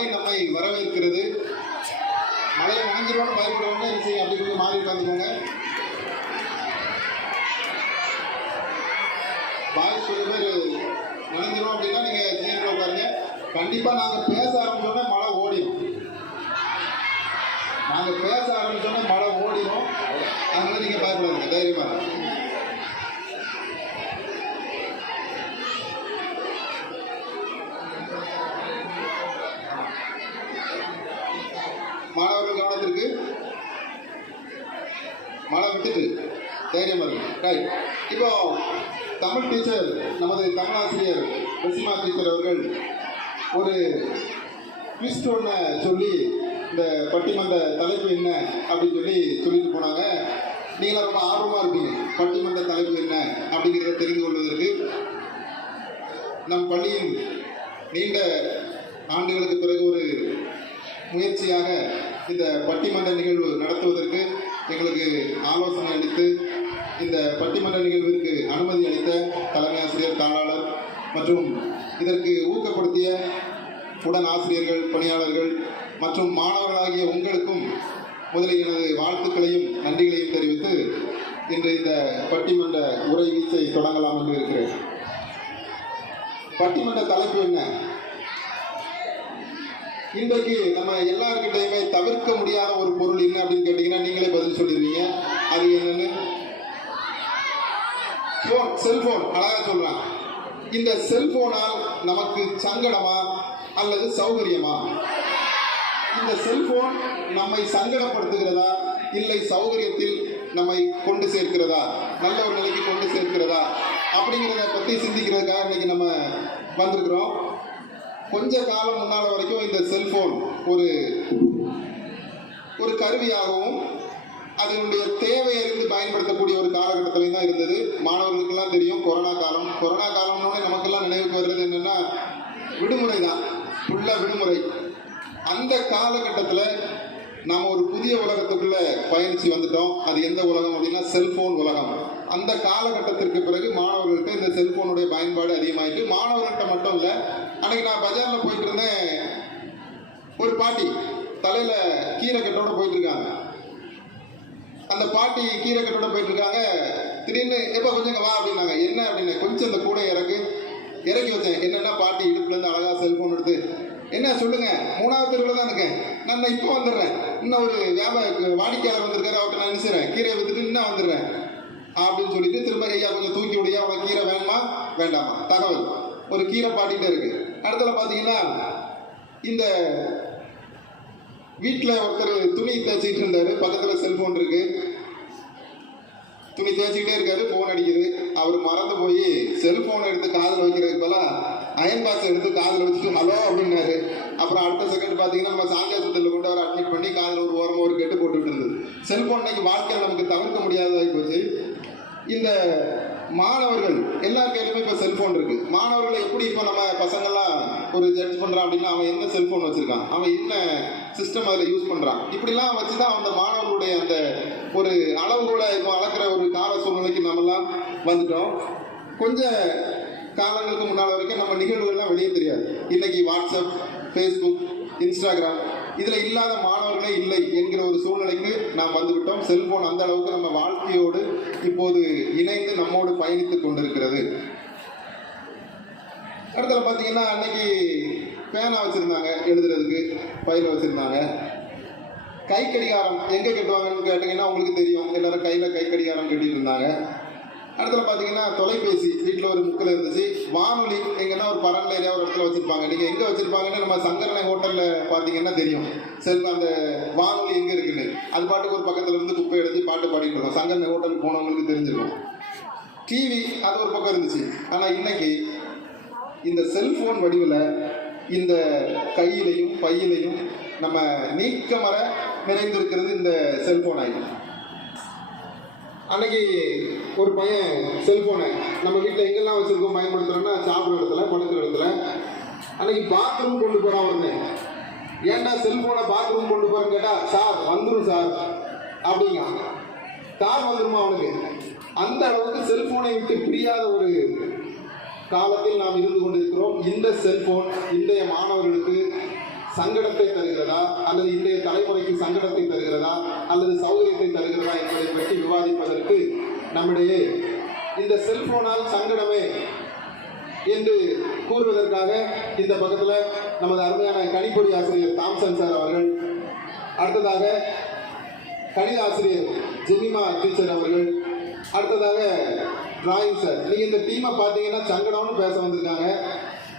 மழை நம்மை வரவேற்கிறது. மழையை வாங்கிடுவோம்னு பயப்படுவோம்னா சரி அப்படி கொஞ்சம் மாறி உட்காந்துக்கோங்க. பாய்ஸ் கொஞ்சம் பேர் நினைஞ்சிடும் அப்படின்னா நீங்கள் சீனில் உட்காருங்க. கண்டிப்பாக நாங்கள் பேச ஆரம்பிச்சோன்னா மழை ஓடிடும். நாங்கள் பேச ஆரம்பிச்சோன்னா மழை ஓடிடும். அதனால நீங்கள் பயப்படாதுங்க, தைரியமாக. மாணவர்கள் கவனத்திற்கு, மழை விட்டுட்டு தைரியமா இருக்கு. ரைட். இப்போ தமிழ் டீச்சர், நமது தமிழாசிரியர் ரசிமா டீச்சர் அவர்கள் ஒரு ட்விஸ்ட் ஒன்று சொல்லி இந்த பட்டிமன்ற தலைப்பு என்ன அப்படின்னு சொல்லிட்டு போனாங்க. நீங்களாம் ரொம்ப ஆர்வமாக இருப்பீங்க பட்டிமன்ற தலைப்பு என்ன அப்படிங்கிறத தெரிந்து கொள்வதற்கு. நம் பள்ளியின் நீண்ட ஆண்டுகளுக்கு பிறகு ஒரு முயற்சியாக இந்த பட்டிமன்ற நிகழ்வு நடத்துவதற்கு எங்களுக்கு ஆலோசனை அளித்து இந்த பட்டிமன்ற நிகழ்விற்கு அனுமதி அளித்த தலைமை ஆசிரியர், தாளாளர் மற்றும் இதற்கு ஊக்கப்படுத்திய உடன் ஆசிரியர்கள், பணியாளர்கள் மற்றும் மாணவர்களாகிய உங்களுக்கும் முதலில் எனது வாழ்த்துக்களையும் நன்றிகளையும் தெரிவித்து இன்று இந்த பட்டிமன்ற உரை வீச்சை தொடங்கலாம் என்று இருக்கிறேன். பட்டிமன்ற தலைப்பு என்ன? இன்றைக்கு நம்ம எல்லாருக்கிட்டையுமே தவிர்க்க முடியாத ஒரு பொருள் என்ன அப்படின்னு கேட்டீங்கன்னா நீங்களே பதில் சொல்லிடுவீங்க. அது என்னன்னு? Phone, cellphone. அழகா சொல்றான். இந்த செல்போனால் நமக்கு சங்கடமா அல்லது சௌகரியமா? இந்த செல்போன் நம்மை சங்கடப்படுத்துகிறதா இல்லை சௌகரியத்தில் நம்மை கொண்டு சேர்க்கிறதா, நல்ல ஒரு நிலைக்கு கொண்டு சேர்க்கிறதா அப்படிங்கிறத பற்றி சிந்திக்கிறதுக்காக இன்னைக்கு நம்ம வந்திருக்கிறோம். கொஞ்ச காலம் முன்னால் வரைக்கும் இந்த செல்போன் ஒரு கருவியாகவும் அதனுடைய தேவை அறிந்து பயன்படுத்தக்கூடிய ஒரு காலகட்டத்திலையும் தான் இருந்தது. மாணவர்களுக்கெல்லாம் தெரியும் கொரோனா காலம்னோட நமக்கெல்லாம் நினைவுக்கு வர்றது என்னன்னா விடுமுறை தான், ஃபுல்லாக விடுமுறை. அந்த காலகட்டத்தில் நாம் ஒரு புதிய உலகத்துக்குள்ள பயணிச்சு வந்துட்டோம். அது எந்த உலகம் அப்படின்னா செல்போன் உலகம். அந்த காலகட்டத்திற்கு பிறகு மாணவர்களுக்கு இந்த செல்போனுடைய பயன்பாடு அதிகமாயிட்டு, மாணவர்கள்ட்ட மட்டும் இல்லை. அன்னைக்கு நான் பஜாரில் போயிட்டு இருந்தேன். ஒரு பாட்டி தலையில கீரைக்கட்டோட போயிட்டு இருக்காங்க. அந்த பாட்டி கீரைக்கட்டோட போயிட்டு இருக்காங்க. திடீர்னு எப்போ கொஞ்சம் வா அப்படின்னாங்க. என்ன அப்படின்னு கொஞ்சம் அந்த கூட இறக்கி வச்சேன். என்னன்னா பாட்டி இடுப்புல இருந்து அழகா செல்போன் எடுத்து, என்ன சொல்லுங்க, 3வது தெருவில் தான் இருக்கேன், நான் இப்போ வந்துடுறேன், இன்னும் ஒரு வாடிக்கையாளர் வந்திருக்காரு, அவர்கிட்ட நான் நினைச்சுறேன், கீரையை வித்துட்டு இன்னும் வந்துடுறேன் அப்படின்னு சொல்லிட்டு திரும்ப ஐயா கொஞ்சம் தூக்கி விடியா, அவங்க கீரை வேணுமா வேண்டாமா தகவல் ஒரு கீரை பாட்டிகிட்டே இருக்கு. அடுத்தல பார்த்தீங்கன்னா இந்த வீட்டில் ஒருத்தர் துணி தேய்ச்சிக்கிட்டு இருந்தாரு, பக்கத்தில் செல்போன் இருக்கு, துணி தேய்ச்சிக்கிட்டே இருக்காரு, ஃபோன் அடிக்குது. அவர் மறந்து போய் செல்போனை எடுத்து காதில் வைக்கிறதுக்கு பதிலாக அயன் பாக்ஸ் எடுத்து காதில் வச்சுட்டு ஹலோ அப்படின்னாரு. அப்புறம் அடுத்த செகண்ட் பார்த்தீங்கன்னா நம்ம சாந்தியாசத்தில் கொண்டு அவர் அட்மிட் பண்ணி காதில் ஒரு ஓரமாக ஒரு கெட்டு போட்டுக்கிட்டு இருந்தது. செல்போன் இன்னைக்கு வாழ்க்கையில் நமக்கு தவிர்க்க முடியாததாகி போச்சு. இந்த மாணவர்கள் எல்லார் கையிலுமே இப்போ செல்போன் இருக்கு. மாணவர்களை எப்படி இப்போ நம்ம பசங்கள்லாம் ஒரு ஜட்ஜ் பண்ணுறான் அப்படின்னா அவன் என்ன செல்போன் வச்சிருக்கான், அவன் என்ன சிஸ்டம் அதில் யூஸ் பண்ணுறான், இப்படிலாம் வச்சு தான் அந்த மாணவர்களுடைய அந்த ஒரு அளவுகளை இப்போ அளக்கிற ஒரு கால சூழ்நிலைக்கு நம்மெல்லாம் வந்துட்டோம். கொஞ்ச காலங்களுக்கு முன்னால் வரைக்கும் நம்ம நிகழ்வுகள்லாம் வெளியே தெரியாது. இன்னைக்கு வாட்ஸ்அப், ஃபேஸ்புக், இன்ஸ்டாகிராம் இதில் இல்லாத மாணவர்களே இல்லை என்கிற ஒரு சூழ்நிலைக்கு நாம் வந்துவிட்டோம். செல்போன் அந்த அளவுக்கு நம்ம வாழ்க்கையோடு இப்போது இணைந்து நம்மோடு பயணித்துக் கொண்டிருக்கிறது. அடுத்தது பார்த்தீங்கன்னா அன்னைக்கு பேனா வச்சுருந்தாங்க எழுதுறதுக்கு, பையில வச்சுருந்தாங்க. கை கடிகாரம் எங்கே கட்டுவாங்கன்னு கேட்டிங்கன்னா உங்களுக்கு தெரியும், எல்லாரும் கையில் கை கடிகாரம் கட்டிட்டு இருந்தாங்க. அடுத்தது பார்த்தீங்கன்னா தொலைபேசி வீட்டில் ஒரு முக்கில் இருந்துச்சு. வானொலி எங்கன்னா ஒரு பரண்டல் ஏரியா ஒரு இடத்துல வச்சுருப்பாங்க. நீங்கள் எங்கே வச்சுருப்பாங்கன்னு நம்ம சங்கரனை ஹோட்டலில் பார்த்தீங்கன்னா தெரியும் அந்த வானொலி எங்கே இருக்குன்னு. அது பாட்டுக்கு ஒரு பக்கத்தில் இருந்து குப்பை எடுத்து பாட்டு பாடிட்டு இருக்கோம். சங்கரனை ஹோட்டலுக்கு போனவங்களுக்கு தெரிஞ்சிருக்கும். டிவி அது ஒரு பக்கம் இருந்துச்சு. ஆனால் இன்னைக்கு இந்த செல்போன் வடிவில் இந்த கையிலையும் பையிலையும் நம்ம நீக்கமர நிறைந்திருக்கிறது இந்த செல்போன் ஆயிடும். அன்னைக்கு ஒரு பையன் செல்போனை நம்ம வீட்டில் எங்கெல்லாம் வச்சுருக்கோம் பயன்படுத்துகிறோன்னா சாப்பிட்ற இடத்துல, படுக்கிற இடத்துல. அன்னைக்கு பாத்ரூம் கொண்டு போகிறான் ஒன்று. ஏன்டா செல்போனை பாத்ரூம் கொண்டு போகிறேன்னு கேட்டால், சார் வந்துடும் சார் அப்படிங்க. கார் வந்துடுமா அவனுக்கு? அந்த அளவுக்கு செல்போனை விட்டு பிரியாத ஒரு காலத்தில் நாம் இருந்து கொண்டிருக்கிறோம். இந்த செல்போன் இன்றைய மாணவர்களுக்கு சங்கடத்தை தருகிறதா அல்லது இன்றைய தலைமுறைக்கு சங்கடத்தை தருகிறதா அல்லது சௌகரியத்தை தருகிறதா என்பதை பற்றி விவாதிப்பதற்கு நம்முடைய இந்த செல்போனால் சங்கடமே என்று கூறுவதற்காக இந்த பக்கத்தில் நமது அருமையான கணிப்பொறி ஆசிரியர் தாம்சன் சார் அவர்கள், அடுத்ததாக கணித ஆசிரியர் ஜெமிமா டீச்சர் அவர்கள், அடுத்ததாக டிராயிங் சார். நீங்கள் இந்த டீமை பார்த்தீங்கன்னா சங்கடம்னு பேச வந்திருக்காங்க.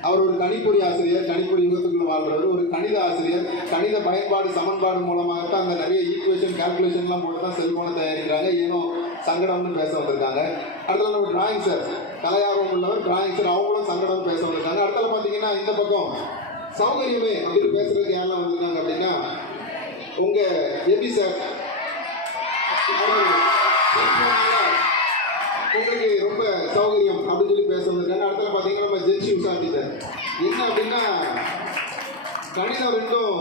அவர் ஒரு கணிப்பொறி ஆசிரியர், கணிப்பொறி யுகத்துக்குள்ள வாழ்றவர், ஒரு கணித ஆசிரியர். கணித பயன்பாடு சமன்பாடு மூலமாகத்தான் அந்த நிறைய ஈக்குவேஷன் கால்குலேஷன்லாம் போட்டு தான் செல்போனை தயாரிக்கிறாங்க. ஏனோ சங்கடம்னு பேச வந்திருக்காங்க. அடுத்தது நம்ம டிராயிங் சார், கலையார்வம் உள்ளவர் டிராயிங் சார், அவங்களும் சங்கடம் பேச வந்திருக்காங்க. அடுத்தது பார்த்தீங்கன்னா இந்த பக்கம் சௌகரியமே அப்படின்னு பேசுறதுக்கு யாரெல்லாம் வந்திருக்காங்க அப்படின்னா உங்க எபி சார், உங்களுக்கு ரொம்ப சௌகரியம் அப்படின்னு சொல்லி பேச வந்திருக்காங்க. அடுத்தது பார்த்தீங்கன்னா நம்ம ஜென்சி உஷாந்தி சார். என்ன அப்படின்னா கணிதம் ரெண்டும்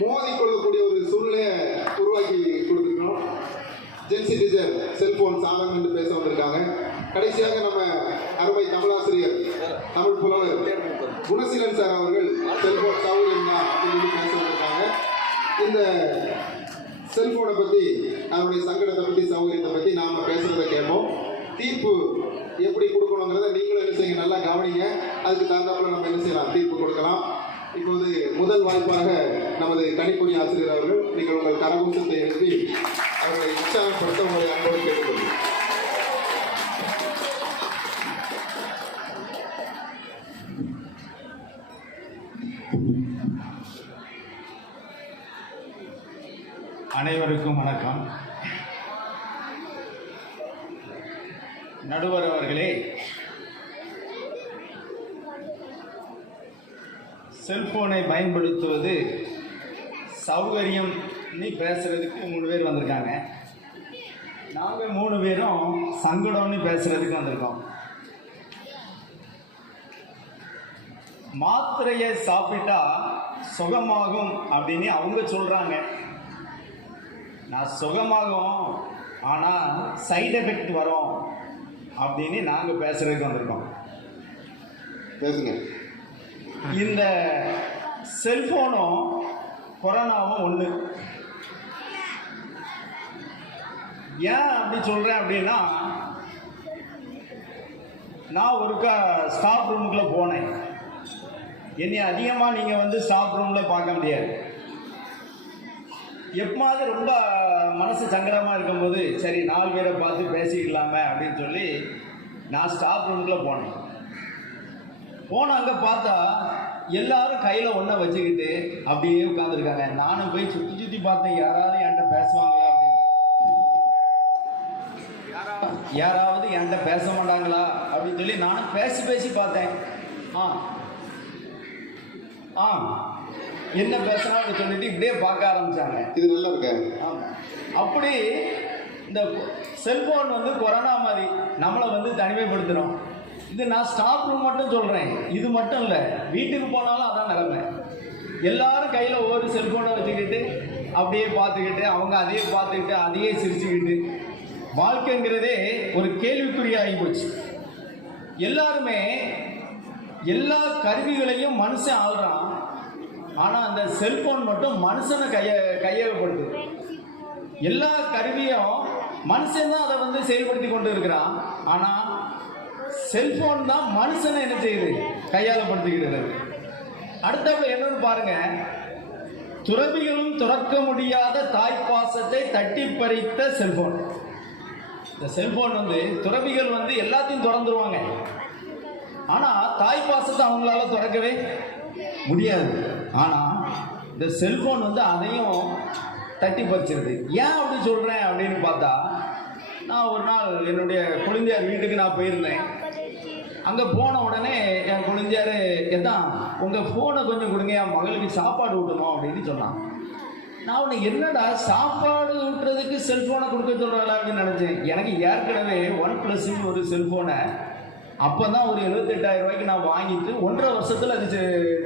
மோதிக்கொள்ளக்கூடிய ஒரு சூழ்நிலையை உருவாக்கி கொடுத்துருக்கோம். ஜென்சி டீச்சர் செல்போன் சாதகம் என்று பேச வந்திருக்காங்க. கடைசியாக நம்ம அருமை தமிழாசிரியர் தமிழ் புலவர் குணசீலன் சார் அவர்கள் செல்போன் சௌகரியம் தான் அப்படின்னு சொல்லி பேச வந்திருக்காங்க. இந்த செல்போனை பற்றி, அதனுடைய சங்கடத்தை பற்றி, சௌகரியத்தை பற்றி நாம் பேசுகிறத கேட்போம். தீர்ப்பு எப்படி கொடுக்கணுங்கிறத நீங்களும் என்ன செய்யுங்க, நல்லா கவனிங்க. அதுக்கு தகுந்தாப்புல நம்ம என்ன செய்யலாம், தீர்ப்பு கொடுக்கலாம். இப்போது முதல் வாய்ப்பாக நமது கணிப்பொறி ஆசிரியர் அவர்கள், நீங்கள் உங்கள் கரகூசத்தை எழுப்பி அவர்களை உற்சாகப்படுத்த உங்களை அன்போடு கேட்டுக்கொள்ளுங்கள். அனைவருக்கும் வணக்கம். நடுவர் அவர்களே, செல்போனை பயன்படுத்துவது சௌகரியம் நீ பேசுறதுக்கு 3 பேர் வந்திருக்காங்க. நாங்கள் 3 பேரும் சங்கடம்னு பேசுறதுக்கு வந்திருக்கோம். மாத்திரையை சாப்பிட்டா சுகமாகும் அப்படின்னு அவங்க சொல்றாங்க. நான் சுகமாகும், ஆனால் சைடு எஃபெக்ட் வரும் அப்படின்னு நாங்கள் பேசுறதுக்கு வந்திருக்கோம். பேசுங்க. இந்த செல்போனும் கொரோனாவும் ஒன்று. ஏன் அப்படி சொல்கிறேன் அப்படின்னா, நான் ஒருக்கா ஸ்டாஃப் ரூமுக்குள்ளே போனேன். என்னை அதிகமாக நீங்கள் வந்து ஸ்டாஃப் ரூமில் பார்க்க முடியாது. எப்போது ரொம்ப மனசு சங்கடமாக இருக்கும்போது சரி 4 பேரை பார்த்து பேசிக்கலாமே அப்படின்னு சொல்லி நான் ஸ்டாஃப் ரூமுக்குள்ளே போனேன். அங்கே பார்த்தா எல்லாரும் கையில் ஒன்றை வச்சுக்கிட்டு அப்படியே உட்காந்துருக்காங்க. நானும் போய் சுற்றி பார்த்தேன், யாராவது என்கிட்ட பேசுவாங்களா அப்படின்னு. யாராவது என்கிட்ட பேச மாட்டாங்களா அப்படின்னு சொல்லி நானும் பேசி பார்த்தேன். என்ன பேசுறான்னு சொல்லிட்டு இப்படியே பார்க்க ஆரம்பிச்சாங்க. இது நல்லா இருக்கு. அப்படி இந்த செல்போன் வந்து கொரோனா மாதிரி நம்மளை வந்து தனிமைப்படுத்துகிறோம். இது நான் ஸ்டாஃப் ரூம் மட்டும் சொல்கிறேன், இது மட்டும் இல்லை, வீட்டுக்கு போனாலும் அதான் நிலைமை. எல்லாரும் கையில் ஒவ்வொரு செல்ஃபோனை வச்சுக்கிட்டு அப்படியே பார்த்துக்கிட்டு, அவங்க அதையே பார்த்துக்கிட்டு அதையே சிரிச்சுக்கிட்டு, வாழ்க்கைங்கிறதே ஒரு கேள்விக்குறியாகி போச்சு. எல்லாருமே எல்லா கருவிகளையும் மனுஷன் ஆள்றான், ஆனால் அந்த செல்போன் மட்டும் மனுஷனை கையகப்படுது. எல்லா கருவியும் மனுஷன் தான் அதை வந்து செயல்படுத்தி கொண்டு இருக்கிறான், ஆனால் செல்போன் தான் மனுஷனை என்ன செய்யுது, கையாளப்படுத்துகிறது. அடுத்தப்ப என்னன்னு பாருங்க, துறவிகளும் துறக்க முடியாத தாய்ப்பாசத்தை தட்டி பறித்த செல்போன். இந்த செல்போன் வந்து துறவிகள் வந்து எல்லாத்தையும் திறந்துருவாங்க, ஆனால் தாய்ப்பாசத்தை அவங்களால திறக்கவே முடியாது. ஆனால் இந்த செல்போன் வந்து அதையும் தட்டி பறிச்சிருது. ஏன் அப்படி சொல்கிறேன் அப்படின்னு பார்த்தா, நான் ஒரு நாள் என்னுடைய குழந்தையார் வீட்டுக்கு நான் போயிருந்தேன். அங்கே போன உடனே என் குழந்தையார், எதான் உங்கள் ஃபோனை கொஞ்சம் கொடுங்க, என் மகளுக்கு சாப்பாடு ஊட்டணும் அப்படின்னு சொன்னான். நான் உன்னை என்னடா சாப்பாடு ஊட்டுறதுக்கு செல்ஃபோனை கொடுக்க சொல்கிறாளா அப்படின்னு நினச்சேன். எனக்கு ஏற்கனவே OnePlus ஒரு செல்ஃபோனை அப்போ தான் ஒரு 78,000 ரூபாய்க்கு நான் வாங்கிட்டு 1.5 வருஷத்தில் அது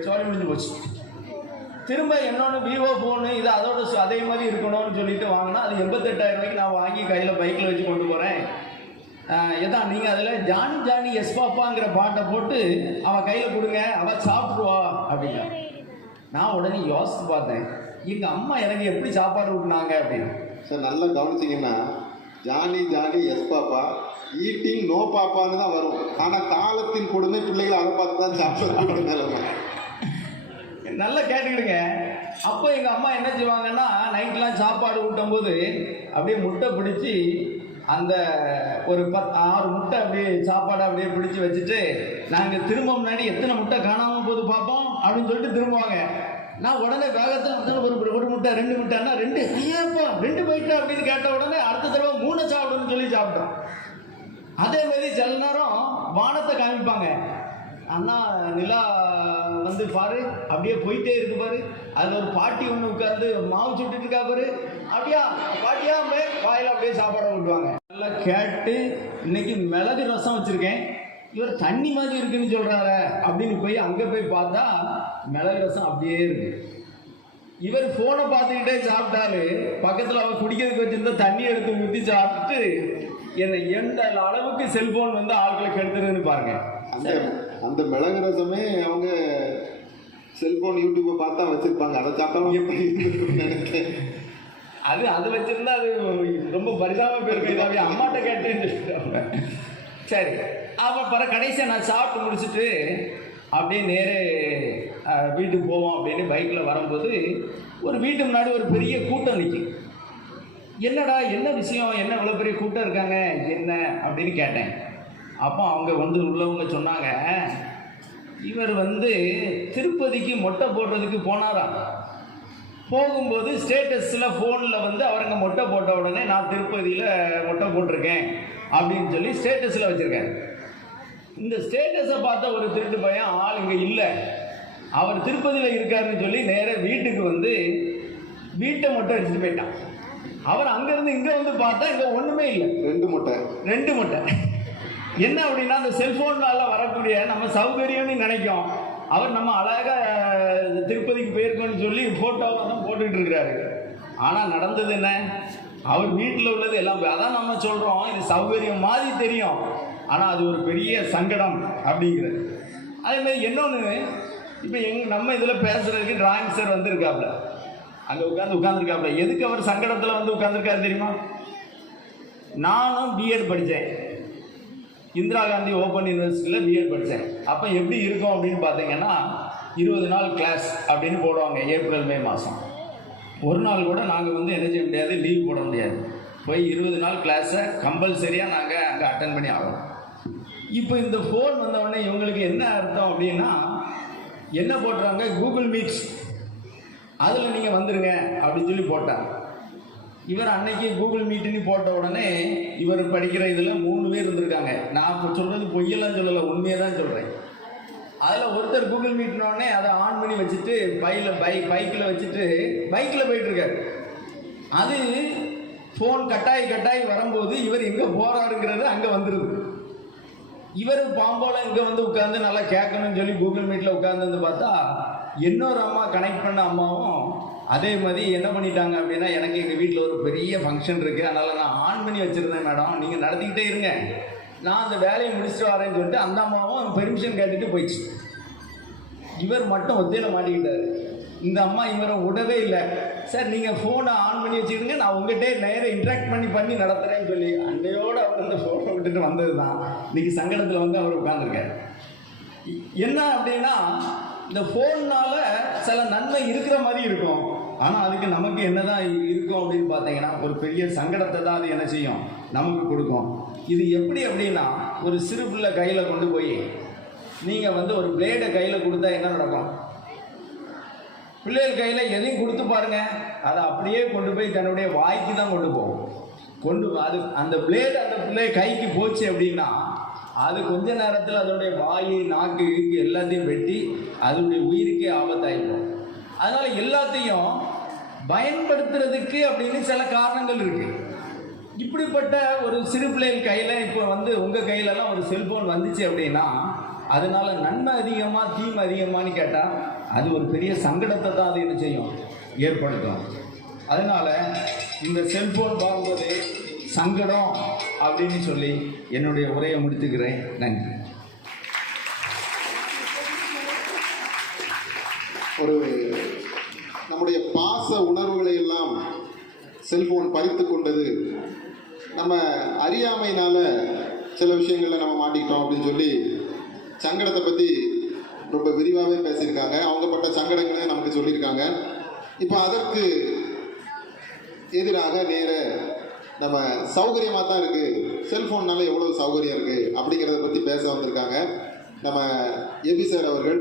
சோழி முடிஞ்சு போச்சு. திரும்ப என்னோட விவோ ஃபோனு இது அதோட அதே மாதிரி இருக்கணும்னு சொல்லிட்டு வாங்கினா அது 88,000 ரூபாய்க்கு நான் வாங்கி கையில் பைக்கில் வச்சு கொண்டு போகிறேன். எதான் நீங்கள் அதில் ஜானி ஜானி எஸ் பாப்பாங்கிற பாட்டை போட்டு அவன் கையில் கொடுங்க, அவள் சாப்பிடுவா அப்படின்னா. நான் உடனே யோசித்து பார்த்தேன், எங்கள் அம்மா எனக்கு எப்படி சாப்பாடு ஊட்டினாங்க அப்படின்னு. சார் நல்லா கவனிச்சிங்கன்னா Johnny Johnny yes papa eating no பாப்பான்னு தான் வரும். ஆனால் காலத்தின் கொடுமை பிள்ளைகள் அதை பார்த்து தான் சாப்பிட நிலைமை. நல்லா கேட்டுக்கிடுங்க. அப்போ எங்கள் அம்மா என்ன செய்வாங்கன்னா, நைட்லாம் சாப்பாடு ஊட்டும் போது அப்படியே முட்டை பிடிச்சி அந்த ஒரு 6 முட்டை அப்படியே சாப்பாடை அப்படியே பிடிச்சி வச்சுட்டு, நாங்கள் திரும்ப முன்னாடி எத்தனை முட்டை காணாமல் போது பார்ப்போம் அப்படின்னு சொல்லிட்டு திரும்புவாங்க. நான் உடனே வேகத்தில் ஒரு முட்டை 2 முட்டைன்னா 2 ஐயாப்பா 2 போயிட்டா அப்படின்னு கேட்ட உடனே அடுத்த தடவை 3 சாப்பிடுன்னு சொல்லி சாப்பிட்டோம். அதே மாதிரி சில நேரம் வானத்தை காமிப்பாங்க, அண்ணா நிலா வந்து பாரு அப்படியே போயிட்டே இருக்கு பாரு, அதில் ஒரு பாட்டி ஒன்று உட்காந்து மாவு சுட்டுட்டு இருக்கா பாரு, அப்படியா பாட்டியா வாயில் அப்படியே சாப்பாடை விட்டுவாங்க. நல்லா கேட்டு இன்னைக்கு மிளகு ரசம் வச்சுருக்கேன், இவர் தண்ணி மாதிரி இருக்குன்னு சொல்கிறாரு அப்படின்னு போய் அங்கே போய் பார்த்தா மிளகு ரசம் அப்படியே இருக்கு. இவர் ஃபோனை பார்த்துக்கிட்டே சாப்பிட்டாரு, பக்கத்தில் அவர் குடிக்கிறதுக்கு வச்சிருந்தா தண்ணி எடுத்து ஊற்றி சாப்பிட்டு என்னை எந்த அளவுக்கு செல்போன் வந்து ஆட்களை கெடுத்துருன்னு பாருங்க. அந்த மிளகு ரசமே அவங்க செல்போன் யூடியூப்பை பார்த்தா வச்சிருப்பாங்க, அதை சாப்பிட்டாலும் எப்படி நினைக்கிறேன். அது வச்சிருந்தா அது ரொம்ப பரிதாப பேருக்கு இதாவே அம்மாட்ட கேட்டு. சரி, அப்போ கடைசியாக நான் சாப்பிட்டு முடிச்சுட்டு அப்படியே நேரே வீட்டுக்கு போவோம் அப்படின்னு பைக்கில் வரும்போது ஒரு வீட்டு முன்னாடி ஒரு பெரிய கூட்டம் நிற்கும். என்னடா என்ன விஷயம், என்ன இவ்வளோ பெரிய கூட்டம் இருக்காங்க என்ன அப்படின்னு கேட்டேன். அப்போ அவங்க வந்து உள்ளவங்க சொன்னாங்க, இவர் வந்து திருப்பதிக்கு மொட்டை போடுறதுக்கு போனாராம். போகும்போது ஸ்டேட்டஸில் ஃபோனில் வந்து அவருங்க மொட்டை போட்ட உடனே நான் திருப்பதியில் மொட்டை போட்டிருக்கேன் அப்படின்னு சொல்லி ஸ்டேட்டஸில் வச்சுருக்காரு. இந்த ஸ்டேட்டஸை பார்த்த ஒரு திருட்டு பையன் ஆள் இங்கே இல்லை, அவர் திருப்பதியில் இருக்காருன்னு சொல்லி நேராக வீட்டுக்கு வந்து வீட்டை மொட்டை அடிச்சுட்டு போயிட்டான். அவர் அங்கேருந்து இங்கே வந்து பார்த்தா இங்கே ஒன்றுமே இல்லை, 2 முட்டை. என்ன அப்படின்னா அந்த செல்ஃபோன்னால வரக்கூடிய நம்ம சௌகரியம்னு நினைக்கும். அவர் நம்ம அழகாக திருப்பதிக்கு போயிருக்கோன்னு சொல்லி ஃபோட்டோவை தான் போட்டுக்கிட்டு இருக்கிறாரு. ஆனால் நடந்தது என்ன, அவர் வீட்டில் உள்ளது எல்லாம் அதான் நம்ம சொல்கிறோம் இது சௌகரியம் மாதிரி தெரியும், ஆனால் அது ஒரு பெரிய சங்கடம் அப்படிங்கிறது. அதேமாதிரி இன்னொன்று, இப்போ நம்ம இதில் பேசுகிறதுக்கு டிராயிங் சார் வந்துருக்காப்புல, அங்கே உட்காந்துருக்காப்புல. எதுக்கு அவர் சங்கடத்தில் வந்து உட்காந்துருக்காரு தெரியுமா? நானும் பிஎட் படித்தேன், இந்திரா காந்தி ஓப்பன் யூனிவர்சிட்டியில் பிஎட் படித்தேன். அப்போ எப்படி இருக்கும் அப்படின்னு பார்த்தீங்கன்னா 20 நாள் கிளாஸ் அப்படின்னு போடுவாங்க ஏப்ரல் மே மாதம். ஒரு நாள் கூட நாங்கள் வந்து என்ன செய்ய முடியாது, லீவ் போட முடியாது. போய் 20 நாள் கிளாஸை கம்பல்சரியாக நாங்கள் அங்கே அட்டன் பண்ணி ஆகணும். இப்போ இந்த ஃபோன் வந்தவுடனே இவங்களுக்கு என்ன அர்த்தம் அப்படின்னா, என்ன போட்டுறாங்க, கூகுள் மீட்ஸ் அதில் நீங்கள் வந்துடுங்க அப்படின்னு சொல்லி போட்டாங்க. இவர் அன்னைக்கு கூகுள் மீட்டுன்னு போட்ட உடனே இவர் படிக்கிற இதில் 3 பேர் இருந்திருக்காங்க. நான் இப்போ சொல்கிறது பொய்யெல்லாம் சொல்லலை, உண்மையை தான் சொல்கிறேன். அதில் ஒருத்தர் கூகுள் மீட்னோடனே அதை ஆன் பண்ணி வச்சுட்டு பைக்கில் வச்சுட்டு பைக்கில் போயிட்டுருக்காரு. அது ஃபோன் கட்டாயி வரும்போது இவர் எங்கே போகிறாருங்கிறது அங்கே வந்துடுது. இவர் பாம்போல இங்கே வந்து உட்காந்து நல்லா கேட்கணும்னு சொல்லி கூகுள் மீட்டில் உட்காந்து வந்து பார்த்தா இன்னொரு அம்மா கனெக்ட் பண்ண அம்மாவும் அதே மாதிரி என்ன பண்ணிட்டாங்க அப்படின்னா, எனக்கு எங்கள் வீட்டில் ஒரு பெரிய ஃபங்க்ஷன் இருக்குது, அதனால் நான் ஆன் பண்ணி வச்சுருந்தேன் மேடம், நீங்கள் நடத்திக்கிட்டே இருங்க, நான் அந்த வேலையை முடிச்சுட்டு வரேன்னு சொல்லிட்டு அந்த அம்மாவும் பெர்மிஷன் கேட்டுட்டு போயிடுச்சு. இவர் மட்டும் ஒத்தையில் மாட்டிக்கிட்டார். இந்த அம்மா இவரை விடவே இல்லை. சார் நீங்கள் ஃபோனை ஆன் பண்ணி வச்சுக்கிடுங்க, நான் உங்கள்கிட்டே நேராக இன்ட்ராக்ட் பண்ணி நடத்துகிறேன்னு சொல்லி அன்னையோடு அவர் அந்த ஃபோனை விட்டுட்டு வந்தது தான் இன்றைக்கி சங்கடத்தில் வந்து அவர் உட்காந்துருக்கார். என்ன அப்படின்னா, இந்த ஃபோன்னால் சில நன்மை இருக்கிற மாதிரி இருக்கும், ஆனால் அதுக்கு நமக்கு என்ன தான் இருக்கும் அப்படின்னு பார்த்தீங்கன்னா ஒரு பெரிய சங்கடத்தை தான் அது என்ன செய்யும், நமக்கு கொடுக்கும். இது எப்படி அப்படின்னா, ஒரு சிறு பிள்ளை கையில் கொண்டு போய் நீங்கள் வந்து ஒரு பிளேடை கையில் கொடுத்தா என்ன நடக்கும்? பிள்ளைகள் கையில் எதையும் கொடுத்து பாருங்கள், அதை அப்படியே கொண்டு போய் தன்னுடைய வாய்க்கு தான் கொண்டு போகும். அது அந்த பிளேடு அந்த பிள்ளை கைக்கு போச்சு அப்படின்னா அது கொஞ்ச நேரத்தில் அதனுடைய வாய் நாக்கு எல்லாத்தையும் வெட்டி அதனுடைய உயிருக்கே ஆபத்தாயிருக்கும். அதனால் எல்லாத்தையும் பயன்படுத்துறதுக்கு அப்படின்னு சில காரணங்கள் இருக்குது. இப்படிப்பட்ட ஒரு சிறு பிள்ளைகள் கையில் இப்போ வந்து உங்கள் கையிலலாம் ஒரு செல்ஃபோன் வந்துச்சு அப்படின்னா அதனால நன்மை அதிகமாக தீமை அதிகமானு கேட்டால் அது ஒரு பெரிய சங்கடத்தை தான் அது என்ன செய்யும், ஏற்படுத்தும். அதனால் இந்த செல்ஃபோன் வாங்குவது சங்கடம் அப்படின்னு சொல்லி என்னுடைய உரையை முடித்துக்கிறேன். நன்றி. ஒரு செல்போன் பறித்து கொண்டது. நம்ம அறியாமையினால சில விஷயங்கள்ல நம்ம மாட்டிக்கிட்டோம் அப்படின்னு சொல்லி சங்கடத்தை பற்றி ரொம்ப விரிவாகவே பேசியிருக்காங்க. அவங்க பட்ட சங்கடங்களையும் நமக்கு சொல்லியிருக்காங்க. இப்போ அதற்கு எதிராக நேர நம்ம சௌகரியமாக தான் இருக்குது, செல்ஃபோன்னால எவ்வளோ சௌகரியம் இருக்குது அப்படிங்கிறத பற்றி பேச வந்திருக்காங்க நம்ம எபி சார் அவர்கள்.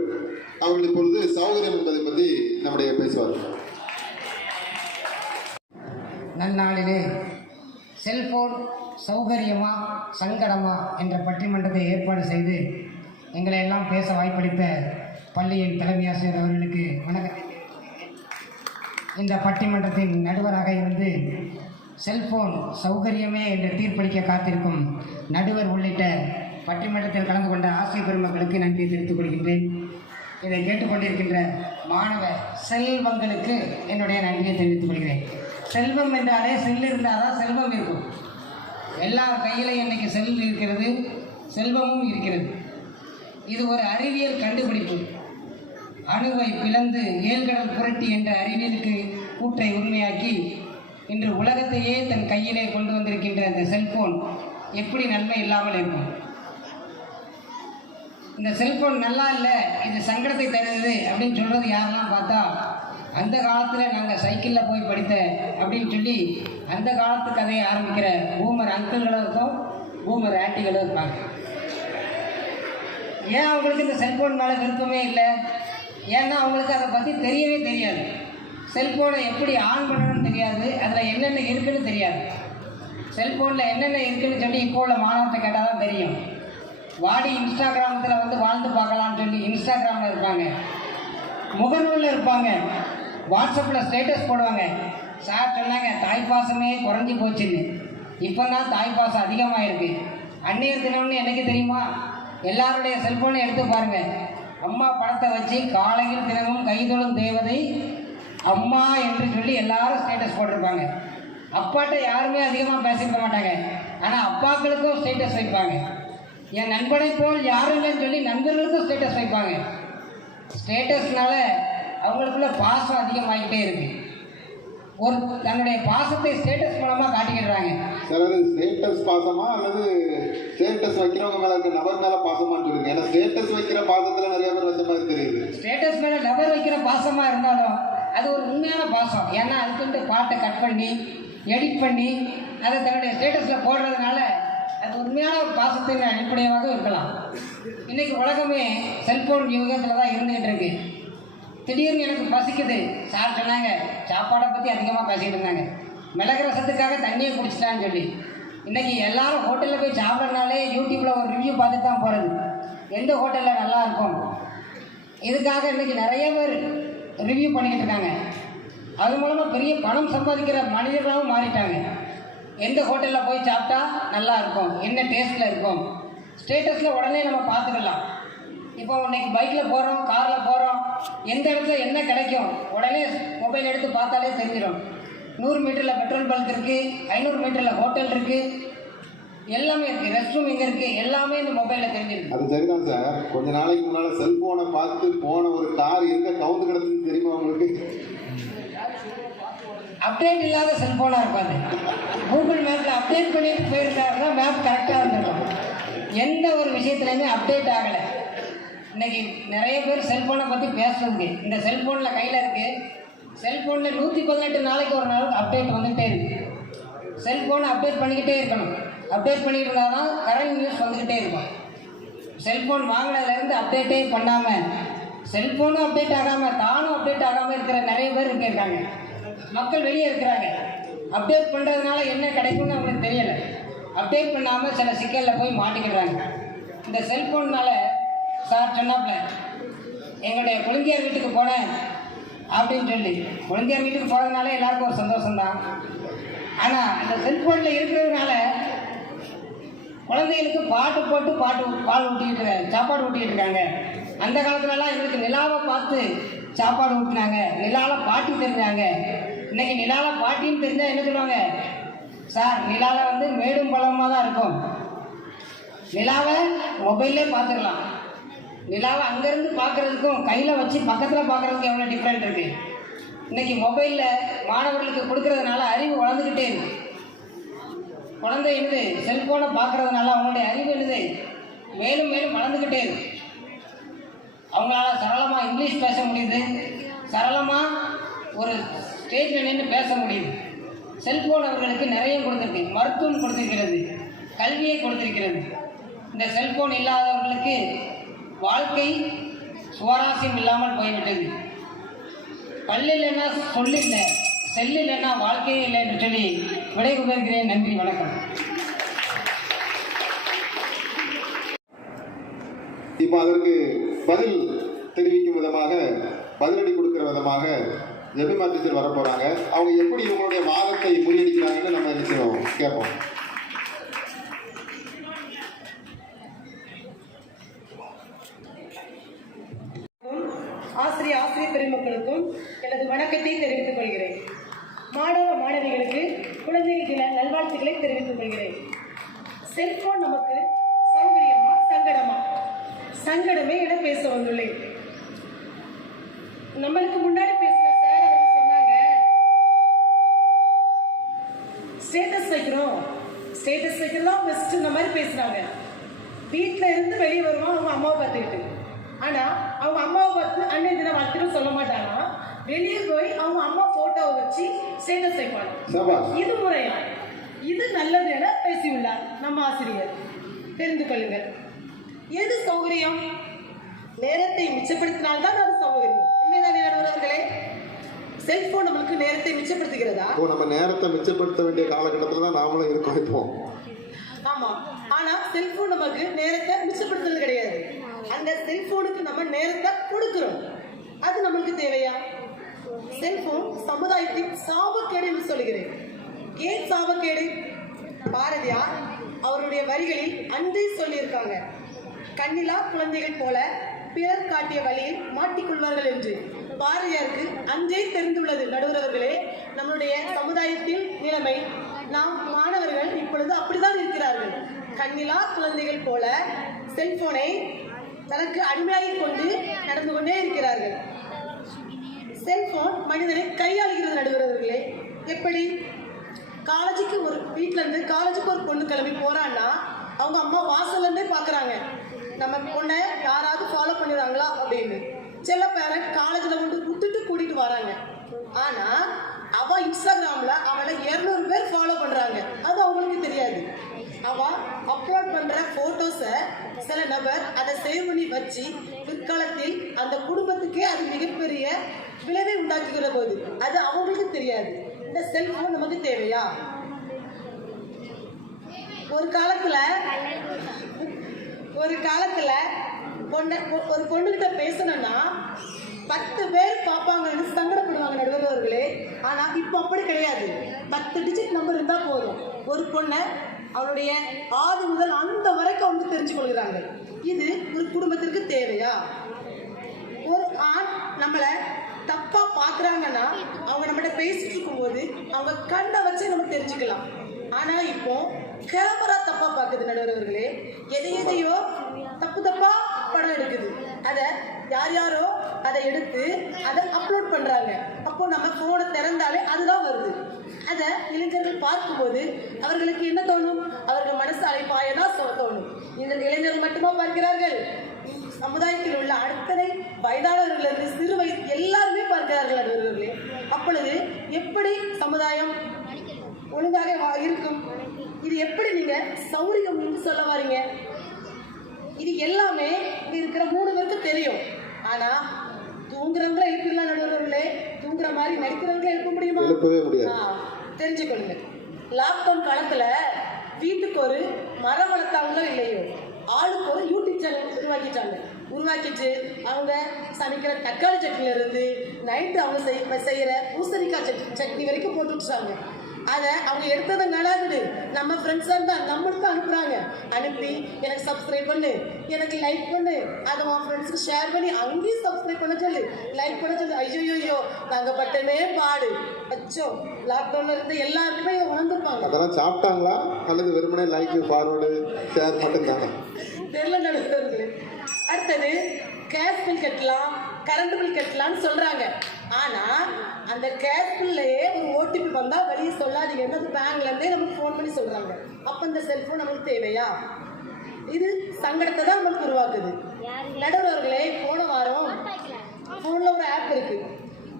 இப்பொழுது சௌகரியம் என்பதை பற்றி நம்முடைய பேசுவார். நன்னாளிலே செல்போன் சௌகரியமா சங்கடமா என்ற பட்டிமன்றத்தை ஏற்பாடு செய்து எங்களை எல்லாம் பேச வாய்ப்பளித்த பள்ளியின் தலைமை ஆசிரியர் அவர்களுக்கு வணக்கத்தை தெரிவித்துள்ளேன். இந்த பட்டிமன்றத்தின் நடுவராக இருந்து செல்போன் சௌகரியமே என்று தீர்ப்பளிக்க காத்திருக்கும் நடுவர் உள்ளிட்ட பட்டிமன்றத்தில் கலந்து கொண்ட ஆசிரியர் பெருமக்களுக்கு நன்றியை தெரிவித்துக் கொள்கின்றேன். இதை கேட்டுக்கொண்டிருக்கின்ற மாணவ செல்வங்களுக்கு என்னுடைய நன்றியை தெரிவித்துக் கொள்கிறேன். செல்வம் என்றாலே செல் இருந்தால் தான் செல்வம் இருக்கும். எல்லார் கையிலையும் இன்னைக்கு செல் இருக்கிறது, செல்வமும் இருக்கிறது. இது ஒரு அறிவியல் கண்டுபிடிப்பு. அணுவை பிளந்து ஏழ்கடல் புரட்டி என்ற அறிவியலுக்கு கூற்றை உண்மையாக்கி இன்று உலகத்தையே தன் கையிலே கொண்டு வந்திருக்கின்ற இந்த செல்போன் எப்படி நன்மை இல்லாமல் இருக்கும்? இந்த செல்போன் நல்லா இல்லை, இது சங்கடத்தை தருது அப்படின்னு சொல்கிறது யாரெல்லாம் பார்த்தா, அந்த காலத்தில் நாங்கள் சைக்கிளில் போய் படித்த அப்படின்னு சொல்லி அந்த காலத்து கதையை ஆரம்பிக்கிற பூமர் அங்கிள்களும் இருக்கும், பூமர் ஆண்டிகளும் இருப்பாங்க. ஏன் அவங்களுக்கு இந்த செல்ஃபோன் மேலே விருப்பமே இல்லை? ஏன்னா அவங்களுக்கு அதை பற்றி தெரியவே தெரியாது. செல்ஃபோனை எப்படி ஆன் பண்ணணும்னு தெரியாது, அதில் என்னென்ன இருக்குன்னு தெரியாது. செல்ஃபோனில் என்னென்ன இருக்குன்னு சொல்லி இப்போ உள்ள மாணவர்கிட்ட கேட்டால் தான் தெரியும். வாடி இன்ஸ்டாகிராமத்தில் வந்து வாழ்ந்து பார்க்கலான்னு சொல்லி இன்ஸ்டாகிராமில் இருப்பாங்க, முகநூலில் இருப்பாங்க, வாட்ஸ்அப்பில் ஸ்டேட்டஸ் போடுவாங்க. சார் சொன்னாங்க தாய்ப்பாசமே குறைஞ்சி போச்சுன்னு. இப்போ தான் தாய்ப்பாசம் அதிகமாக இருக்குது. அன்னையர் தினம்னு எனக்கு தெரியுமா? எல்லாருடைய செல்ஃபோனை எடுத்து பாருங்கள். அம்மா படத்தை வச்சு காலையில் தினமும் கைதொழும் தேவதை அம்மா என்று சொல்லி எல்லாரும் ஸ்டேட்டஸ் போட்டிருப்பாங்க. அப்பாட்ட யாருமே அதிகமாக பேசியிருக்க மாட்டாங்க, ஆனால் அப்பாக்களுக்கும் ஸ்டேட்டஸ் வைப்பாங்க. என் நண்பனை போல் யாரும் இல்லைன்னு சொல்லி நண்பர்களுக்கும் ஸ்டேட்டஸ் வைப்பாங்க. ஸ்டேட்டஸ்னால அவங்களுக்குள்ள பாசம் அதிகமாகிட்டே இருக்கு. ஒரு தன்னுடைய பாசத்தை ஸ்டேட்டஸ் மூலமாக காட்டிக்கிடுறாங்க. சிலது ஸ்டேட்டஸ் பாசமா அல்லது ஸ்டேட்டஸ் வைக்கிறவங்க மேல இருக்க நபர் மேல பாசமான்னு சொல்லுங்க. ஏன்னா ஸ்டேட்டஸ் வைக்கிற பாசத்துல நிறைய பேர் வச்ச மாதிரி தெரியுது. ஸ்டேட்டஸ் மேல நபர் வைக்கிற பாசமா இருந்தாலும் அது ஒரு உண்மையான பாசம். ஏன்னா அதுக்கு பாட்டை கட் பண்ணி எடிட் பண்ணி அதை தன்னுடைய ஸ்டேட்டஸ்ல போடுறதுனால அது உண்மையான ஒரு பாசத்தின் அடிப்படையாக இருக்கலாம். இன்னைக்கு உலகமே செல்போன் யுகத்தில் தான் இருந்துகிட்டு இருக்கு. திடீர்னு எனக்கு பசிக்குது, சார் சொன்னாங்க சாப்பாடை பற்றி அதிகமாக பேசிகிட்டு இருந்தாங்க. மிளகு ரசத்துக்காக தண்ணியை குடிச்சிட்டான்னு சொல்லி இன்றைக்கி எல்லாரும் ஹோட்டலில் போய் சாப்பிட்றதுனாலே யூடியூப்பில் ஒரு ரிவ்யூ பார்த்துட்டு தான் போகிறது, எந்த ஹோட்டலில் நல்லா இருக்கும். இதுக்காக இன்றைக்கி நிறைய பேர் ரிவ்யூ பண்ணிக்கிட்டு இருக்காங்க. அது மூலமாக பெரிய பணம் சம்பாதிக்கிற மனிதர்களாகவும் மாறிட்டாங்க. எந்த ஹோட்டலில் போய் சாப்பிட்டா நல்லா இருக்கும், என்ன டேஸ்ட்டில் இருக்கும், ஸ்டேட்டஸில் உடனே நம்ம பார்த்துக்கலாம். இப்போ இன்னைக்கு பைக்கில் போகிறோம், காரில் போகிறோம், எந்த இடத்துல என்ன கிடைக்கும் உடனே மொபைல் எடுத்து பார்த்தாலே தெரிஞ்சிடும். 100 மீட்டரில் பெட்ரோல் பங்க் இருக்குது, 500 மீட்டரில் ஹோட்டல் இருக்குது, எல்லாமே இருக்குது, ரெஸ்ட் ரூம் எங்கே இருக்குது, எல்லாமே இந்த மொபைலில் தெரிஞ்சிருக்கு. அது சரிதான் சார். கொஞ்ச நாளைக்கு முன்னால் செல்ஃபோனை பார்த்து போன ஒரு கார் எங்கே கவுந்து கிடக்குன்னு தெரியுமா உங்களுக்கு? அப்டேட் இல்லாத செல்ஃபோனாக இருப்பாது. கூகுள் மேப்பில் அப்டேட் பண்ணிட்டு போயிருந்தாருன்னா மேப் கரெக்டாக இருந்திருக்கும். எந்த ஒரு விஷயத்துலையுமே அப்டேட் ஆகலை. இன்றைக்கி நிறைய பேர் செல்ஃபோனை பற்றி பேசுறதுக்கு இந்த செல்ஃபோனில் கையில் இருக்குது. செல்ஃபோனில் 118 நாளைக்கு ஒரு நாள் அப்டேட் வந்துகிட்டே இருக்குது. செல்ஃபோனை அப்டேட் பண்ணிக்கிட்டே இருக்கணும். அப்டேட் பண்ணிட்டு இருந்தால் தான் கரண்ட் நியூஸ் வந்துக்கிட்டே இருக்கும். செல்ஃபோன் வாங்கினதுலேருந்து அப்டேட்டே பண்ணாமல், செல்ஃபோனும் அப்டேட் ஆகாமல் தானும் அப்டேட் ஆகாமல் இருக்கிற நிறைய பேர் இருக்காங்க. மக்கள் வெளியே இருக்கிறாங்க. அப்டேட் பண்ணுறதுனால என்ன கிடைக்கும்னு அவங்களுக்கு தெரியலை. அப்டேட் பண்ணாமல் சில சிக்கலில் போய் மாட்டிக்கிறாங்க. இந்த செல்ஃபோன்னால் சார் சொன்னாப்ல எங்களுடைய குழந்தையார் வீட்டுக்கு போனேன் அப்படின்னு சொல்லி, குழந்தையார் வீட்டுக்கு போகிறதுனால எல்லாருக்கும் ஒரு சந்தோஷம்தான். ஆனால் அந்த செல்ஃபோனில் இருக்கிறதுனால குழந்தைகளுக்கு பாட்டு போட்டு பால் ஊட்டிக்கிட்டு இருக்காங்க, சாப்பாடு ஊட்டிக்கிட்டு இருக்காங்க. அந்த காலத்துலலாம் எங்களுக்கு நிலாவை பார்த்து சாப்பாடு ஊட்டினாங்க, நிலாவில் பாட்டி தெரிஞ்சாங்க. இன்னைக்கு நிலாவில் பாட்டின்னு தெரிஞ்சால் என்ன சொல்லுவாங்க? சார் நிலாவில் வந்து மேடும் பழமாக தான் இருக்கும், நிலாவை மொபைல்லே பார்த்துக்கலாம். நிலாவை அங்கேருந்து பார்க்குறதுக்கும் கையில் வச்சு பக்கத்தில் பார்க்குறதுக்கும் எவ்வளோ டிஃப்ரெண்ட் இருக்குது. இன்னைக்கு மொபைலில் மாணவர்களுக்கு கொடுக்கறதுனால அறிவு வளர்ந்துக்கிட்டே இருக்கு. குழந்தை என்னது செல்ஃபோனை பார்க்கறதுனால அவங்களுடைய அறிவு என்னது மேலும் மேலும் வளர்ந்துக்கிட்டே இருக்கு. அவங்களால சரளமாக இங்கிலீஷ் பேச முடியுது, சரளமாக ஒரு ஸ்டேஜில் நின்று பேச முடியுது. செல்ஃபோன் அவர்களுக்கு நிறைய கொடுத்துருக்கு, மருத்துவம் கொடுத்திருக்கிறது, கல்வியை கொடுத்திருக்கிறது. இந்த செல்ஃபோன் இல்லாதவர்களுக்கு வாழ்க்கை சுவாரஸ்யம் இல்லாமல் போய்விட்டது. பல்லு இல்லைன்னா சொல்லில்லை, செல்லு இல்லைன்னா வாழ்க்கையே இல்லை என்று சொல்லி விடைபெறுகிறேன். நன்றி, வணக்கம். இப்போ அதற்கு பதில் தெரிவிக்கும் விதமாக, பதிலடி கொடுக்கிற விதமாக ஜெமிமா டீச்சர் வர போறாங்க. அவங்க எப்படி இவங்களுடைய வாதத்தை முறியடிக்கிறாங்கன்னு நம்ம நிச்சயம் கேட்போம். ஆசிரியர் பெருமக்களுக்கும் எனது வணக்கத்தை தெரிவித்துக் கொள்கிறேன். மாணவ மாணவிகளுக்கு குழந்தைகள் தின நல்வாழ்த்துக்களை தெரிவித்துக் கொள்கிறேன். செல்போன் நமக்கு சௌகரியமா சங்கடமா? சங்கடமே என பேச வந்துள்ளேன். நம்மளுக்கு முன்னாடி பேசின சார் அவங்க சொன்னாங்க, ஸ்டேட்டஸ் வைக்கிறதா பெஸ்ட் இந்த மாதிரி பேசுறாங்க. வீட்டில் இருந்து வெளியே வருவான் அவங்க அம்மாவை பார்த்துக்கிட்டு. ஆனால் அவங்க அம்மாவை பார்த்து அன்னைய தினம் வாழ்த்துன்னு சொல்ல மாட்டாங்க. வெளியே போய் அவங்க அம்மா போட்டோவை வச்சு ஸ்டேட்டஸ் வைப்பாங்க. இது முறையா? இது நல்லது என பேசியுள்ளார் நம்ம ஆசிரியர். தெரிந்து கொள்ளுங்கள். எது சௌகரியம்? நேரத்தை மிச்சப்படுத்தினால்தான் அது சௌகரியம். உண்மைதானே நடுவர்களே? செல்போன் நம்மளுக்கு நேரத்தை மிச்சப்படுத்துகிறதா? நம்ம நேரத்தை மிச்சப்படுத்த வேண்டிய காலகட்டத்தில் தான் நாமளும் இருக்கோம் இப்போ. ஆமா, ஆனா செல்போன் நமக்கு நேரத்தை மிச்சப்படுத்துறது கிடையாது. அந்த செல்போனுக்கு நம்ம நேரத்தை கொடுக்கிறோம். அது நம்மளுக்கு தேவையா? செல்போன் சமுதாயத்தின் சாபக்கேடு என்று சொல்கிறேன். ஏன் சாபக்கேடு? பாரதியார் அவருடைய வரிகளில் அன்றே சொல்லியிருக்காங்க, கண்ணிலா குழந்தைகள் போல பிறர் காட்டிய வழியில் மாட்டிக்கொள்வார்கள் என்று. பாரதியாருக்கு அன்றே தெரிந்துள்ளது. நடுவர்களே, நம்முடைய சமுதாயத்தில் நிலைமை, நாம் மாணவர்கள் இப்பொழுது அப்படிதான் இருக்கிறார்கள். கண்ணிலா குழந்தைகள் போல செல்போனை தனக்கு அடிமையாகி கொண்டு நடந்து கொண்டே இருக்கிறார்கள். செல்போன் மனிதனை கையாளுகிறது. நடுவர்களே, எப்படி? காலேஜுக்கு ஒரு வீட்டில இருந்து காலேஜுக்கு ஒரு பொண்ணு கிளம்பி போறான்னா அவங்க அம்மா வாசல்ல இருந்தே பாக்குறாங்க, நம்ம பொண்ணை யாராவது ஃபாலோ பண்ணிடுறாங்களா அப்படின்னு. சில பேரண்ட் காலேஜில் கொண்டு விட்டுட்டு கூட்டிட்டு வராங்க. ஆனா அவ இன்ஸ்டாகிராம்ல அவளை 200 பேர் ஃபாலோ பண்றாங்க. அது அவங்களுக்கு தெரியாது. அவ அப்லோட் பண்ற போட்டோஸை சில நபர் அதை சேவ் பண்ணி வச்சு பிற்காலத்தில் அந்த குடும்பத்துக்கே அது மிகப்பெரிய விளைவை உண்டாக்குகிற போது அது அவங்களுக்கு தெரியாது. இந்த செல்போன் நமக்கு தேவையா? ஒரு காலத்துல ஒரு பொண்ணுகிட்ட பேசணும்னா 10 பேர் பார்ப்பாங்கன்னு சங்கடப்படுவாங்க நடுவர்களே. ஆனா இப்போ அப்படி கிடையாது. 10 டிஜிட் நம்பர் இருந்தா போதும். ஒரு பொண்ணை அவளுடைய ஆதி முதல் அந்த வரைக்கும் வந்து தெரிஞ்சு கொள்கிறாங்க. இது ஒரு குடும்பத்திற்கு தேவையா? ஒரு ஆண் நம்மளை தப்பா பாக்குறாங்கன்னா அவங்க நம்மகிட்ட பேசிட்டு இருக்கும்போது அவங்க கண்ணை வச்சு நம்ம தெரிஞ்சுக்கலாம். ஆனா இப்போ கேமரா தப்பா பாக்குது நடுவர்களே. எதையோ தப்பா படம் எடுக்குது. அதை யாரோ அதை எடுத்து அதை அப்லோட் பண்றாங்க. அப்போ நம்ம போனை திறந்தாலே அதுதான் வருது. அதை இளைஞர்கள் பார்க்கும்போது அவர்களுக்கு என்ன தோணும்? அவர்கள் மனசு அழைப்பாயதான் தோணும். இந்த இளைஞர்கள் மட்டுமா பார்க்கிறார்கள்? சமுதாயத்தில் உள்ள அத்தனை வயதானவர்களிலிருந்து சிறு வயது எல்லாருமே பார்க்கிறார்கள் அவர்களே. அப்பொழுது எப்படி சமுதாயம் ஒழுங்காக இருக்கும்? இது எப்படி நீங்க சௌரியம் என்று சொல்ல வாரீங்க? இது எல்லாமே இங்க இருக்கிற 3 பேருக்கு தெரியும். ஆனா தூங்குறவங்கள எழுப்பிடலாம் நடுவர்களே. தூங்குற மாதிரி நடிக்கிறவங்கள எழுப்ப முடியுமா? தெரிஞ்சுக்கொள்ளுங்க. லாக்டவுன் காலத்துல வீட்டுக்கு ஒரு மரம் வளர்த்தாங்களோ இல்லையோ, ஆளுக்கு ஒரு யூடியூப் சேனல் உருவாக்கிட்டு அவங்க சமைக்கிற தக்காளி சட்னில இருந்து நைட்டு அவங்க செய்யற பூசணிக்காய் சட்னி வரைக்கும் போட்டு விட்டுறாங்க. அதை அவங்க எடுத்தது நல்லாகுது. நம்ம ஃப்ரெண்ட்ஸாக இருந்தால் நம்மளுக்கு அனுப்புகிறாங்க. அனுப்பி எனக்கு சப்ஸ்கிரைப் பண்ணு, எனக்கு லைக் பண்ணு, அதை உன் ஃப்ரெண்ட்ஸுக்கு ஷேர் பண்ணி அங்கேயும் சப்ஸ்கிரைப் பண்ண சொல்லு, லைக் பண்ண சொல்லு. ஐயோ நாங்கள் பட்டமே பாடு அச்சோ. லாக்டவுன்ல இருந்து எல்லாருக்குமே உணர்ந்துப்பாங்க. அதெல்லாம் சாப்பிட்டாங்களா அல்லது வெறுமனே லைக் ஃபார்வர்டு ஷேர் மட்டும் தானே? தெரியல நடுவர்களே. அடுத்தது கேஸ் பில் கட்டலாம், கரண்ட் பில் கட்டலாம்னு சொல்றாங்க. ஆனா அந்த கேஸ்பிள்லயே ஒரு ஓடிபி வந்தா வெளியே சொல்லாதீங்கன்னு அது பேங்க்ல இருந்தே நமக்கு ஃபோன் பண்ணி சொல்றாங்க. அப்ப இந்த செல்போன் நமக்கு தேவையா? இது சங்கடத்தை தான் நமக்கு உருவாக்குது. நடுவர்களே, போன வாரம் ஃபோனில் ஒரு ஆப் இருக்கு.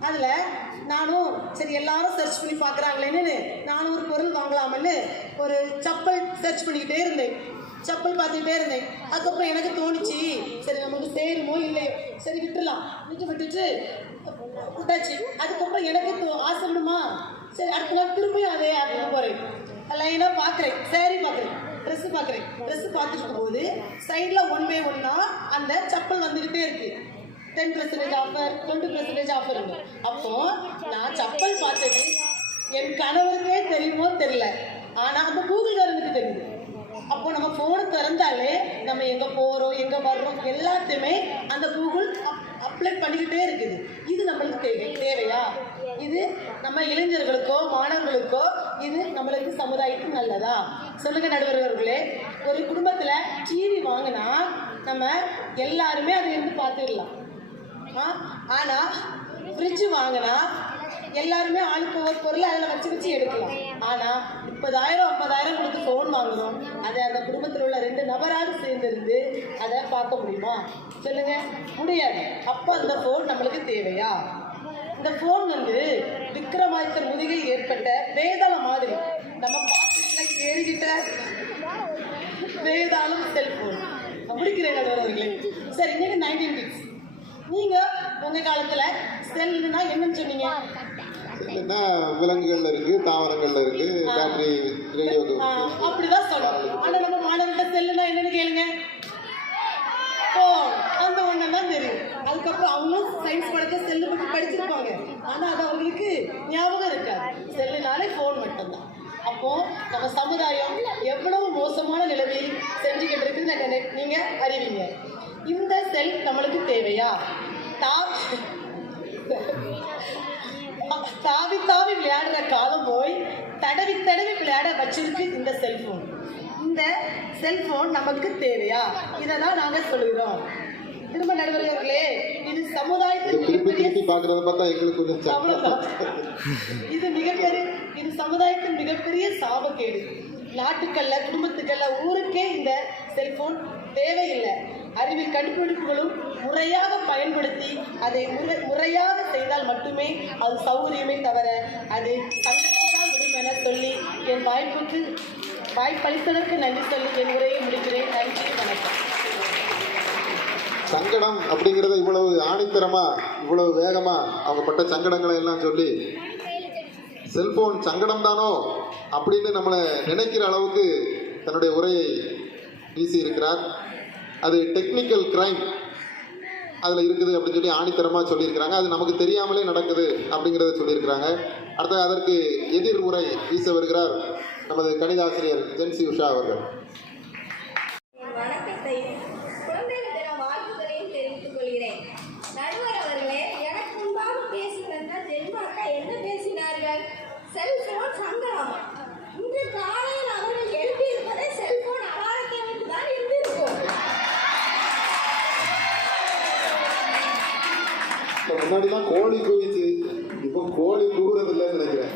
அதில் நானும் சரி எல்லாரும் சர்ச் பண்ணி பார்க்குறாங்களேன்னு நானும் ஒரு பொருள் வாங்கலாமன்னு ஒரு செப்பல் சர்ச் பண்ணிக்கிட்டே இருந்தேன். செப்பல் பார்த்துக்கிட்டே இருந்தேன். அதுக்கப்புறம் எனக்கு தோணுச்சு, சரி நமக்கு சேருமோ இல்லையோ, சரி விட்டுடலாம் விட்டுட்டு விட்டாச்சு. அதுக்கப்புறம் எனக்கு ஆசை விடுமா, சரி அடுத்த நாள் திரும்பியும் அதே ஆப்புக்கு போகிறேன். லைனாக பார்க்குறேன், சேரீ பார்க்குறேன், ட்ரெஸ்ஸு பார்க்குறேன். ட்ரெஸ்ஸு பார்த்துட்டு இருக்கும்போது சைடில் 1 by 1 அந்த செப்பல் வந்துக்கிட்டே இருக்கு. 10% ஆஃபர், 20% ஆஃபர் இருக்கு. அப்போ நான் செப்பல் பார்த்தது என் கணவருக்கே தெரியுமோ தெரியல, ஆனால் அந்த கூகுள்காரனுக்கு தெரியுது. அப்போ நம்ம ஃபோனை திறந்தாலே நம்ம எங்கே போகிறோம் எங்கே வர்றோம் எல்லாத்தையுமே அந்த கூகுள் அப்ளை பண்ணிக்கிட்டே இருக்குது. இது நம்மளுக்கு தேவையா? இது நம்ம இளைஞர்களுக்கோ மாணவர்களுக்கோ இது நம்மளுக்கு சமுதாயத்துக்கு நல்லதா? சொல்லுங்க நடுவர்களே. ஒரு குடும்பத்தில் டிவி வாங்கினா நம்ம எல்லாருமே அதை இருந்து பார்த்துடலாம். ஆனால் ஃப்ரிட்ஜு வாங்கினா எல்லாருமே ஆளுக்கு ஒவ்வொரு பொருள் அதில் வச்சு எடுக்கலாம். ஆனால் 30,000 50,000 கொடுத்து ஃபோன் வாங்குறோம். அதை அந்த குடும்பத்தில் உள்ள 2 நபராக சேர்ந்திருந்து அதை பார்க்க முடியுமா? சொல்லுங்க, முடியாது. அப்போ அந்த ஃபோன் நம்மளுக்கு தேவையா? இந்த ஃபோன் விக்ரமாதித்தர் முதுகில் ஏற்பட்ட வேதாளம் மாதிரி நம்ம பாக்கெட்டில் ஏறிக்கிட்ட வேதாளம் செல்போன். முடிக்கிறேன் நடுவர்களே. சரி, இன்னைக்கு 19 kids. நீங்கள் உங்கள் காலத்தில் செல்லுன்னா என்னன்னு சொன்னீங்க? செல்லுன்னா விலங்குகள்ல இருக்கு, தாவரங்கள்ல இருக்கு, பேட்டரி, ரேடியோ, அப்படிதான் சொல்லணும். ஆனால் நம்ம மாணவர்கிட்ட செல்லுன்னா என்னன்னு கேளுங்க. ஃபோன், அந்த ஒன்று தான் தெரியும். அதுக்கப்புறம் அவங்களும் சயின்ஸ் படத்தை செல்லு பற்றி படிச்சிருப்பாங்க, ஆனால் அது அவங்களுக்கு ஞாபகம் இருக்காது. செல்லுனாலே ஃபோன் மட்டும்தான். அப்போ நம்ம சமுதாயம் எவ்வளவு மோசமான நிலைமையில் செஞ்சுக்கிட்டு இருக்குன்னு நீங்க அறிவீங்க. இந்த செல் நம்மளுக்கு தேவையா? தாவி தாவி விளையாடுற காலம் போய் தடவி தடவி விளையாட வச்சிருக்கு இந்த செல்போன். இந்த செல்போன் நமக்கு தேவையா? இதை தான் நாங்கள் சொல்லுகிறோம். திரும்ப நடுவர்களே, இது சமுதாயத்தின் இது சமுதாயத்தின் மிகப்பெரிய சாபக்கேடு. நாட்டுக்கல்ல, குடும்பத்துக்கல்ல, ஊருக்கே இந்த செல்போன் தேவையில்லை. அறிவியல் கண்டுபிடிப்புகளும் முறையாக பயன்படுத்தி அதை முறையாக செய்தால் மட்டுமே அது சௌகரியமே தவிர அது சங்கடத்தான் விடும் என சொல்லி என் வாய்ப்பளித்ததற்கு நன்றி சொல்லி என் உரையை முடிக்கிறேன். நன்றி, வணக்கம். சங்கடம் அப்படிங்கிறத இவ்வளவு ஆணித்தரமா, இவ்வளவு வேகமா அவங்க பட்ட சங்கடங்களை எல்லாம் சொல்லி செல்போன் சங்கடம் தானோ அப்படின்னு நம்மளை நினைக்கிற அளவுக்கு தன்னுடைய உரையை வீசி இருக்கிறார். அது டெக்னிக்கல் கிரைம் அதில் இருக்குது அப்படின்னு சொல்லி ஆணித்தரமாக சொல்லியிருக்கிறாங்க. அது நமக்கு தெரியாமலே நடக்குது அப்படிங்கிறத சொல்லியிருக்கிறாங்க. அடுத்த அதற்கு எதிர் உரை வீச வருகிறார் நமது கணிதாசிரியர் ஜென்சி உஷா அவர்கள். செல்போன் சங்கடம். இன்று காலையில் அவர்கள் எழுப்பியிருப்பதை செல்போன் அலாரத்தை வைத்து தான் இருந்திருக்கும். முன்னாடிலாம் கோழி கூவிச்சு, இப்போ கோழி கூவுறது இல்லைன்னு நினைக்கிறேன்.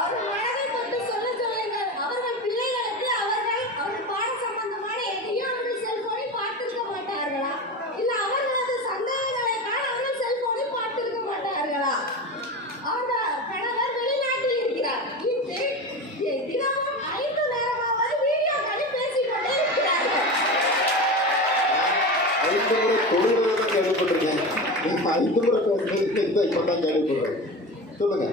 அவர்கள் மனதை கொண்டு சொல்ல சொல்லுங்கள். அவர்கள் பிள்ளைகளுக்கு அவர்கள் பாட சம்பந்தமான எதையும் அவர்கள் செல்போனை பார்த்திருக்க மாட்டார்களா? இல்ல அவர்களது சந்தேகங்களை தான் அவர்கள் செல்போனை பார்த்திருக்க மாட்டார்களா? அவர்கள் கணவர் வெளிநாட்டில் இருக்கிறார். இன்று தினமும் 5 நேரமாவது வீடியோ காலில் பேசிக்கொண்டே இருக்கிறார்கள். 5 முறை தொழுகிறத தான் கேள்விப்பட்டிருக்கேன். 5 முறை பேசுறது இப்போ தான் கேள்விப்படுறேன். சொல்லுங்க.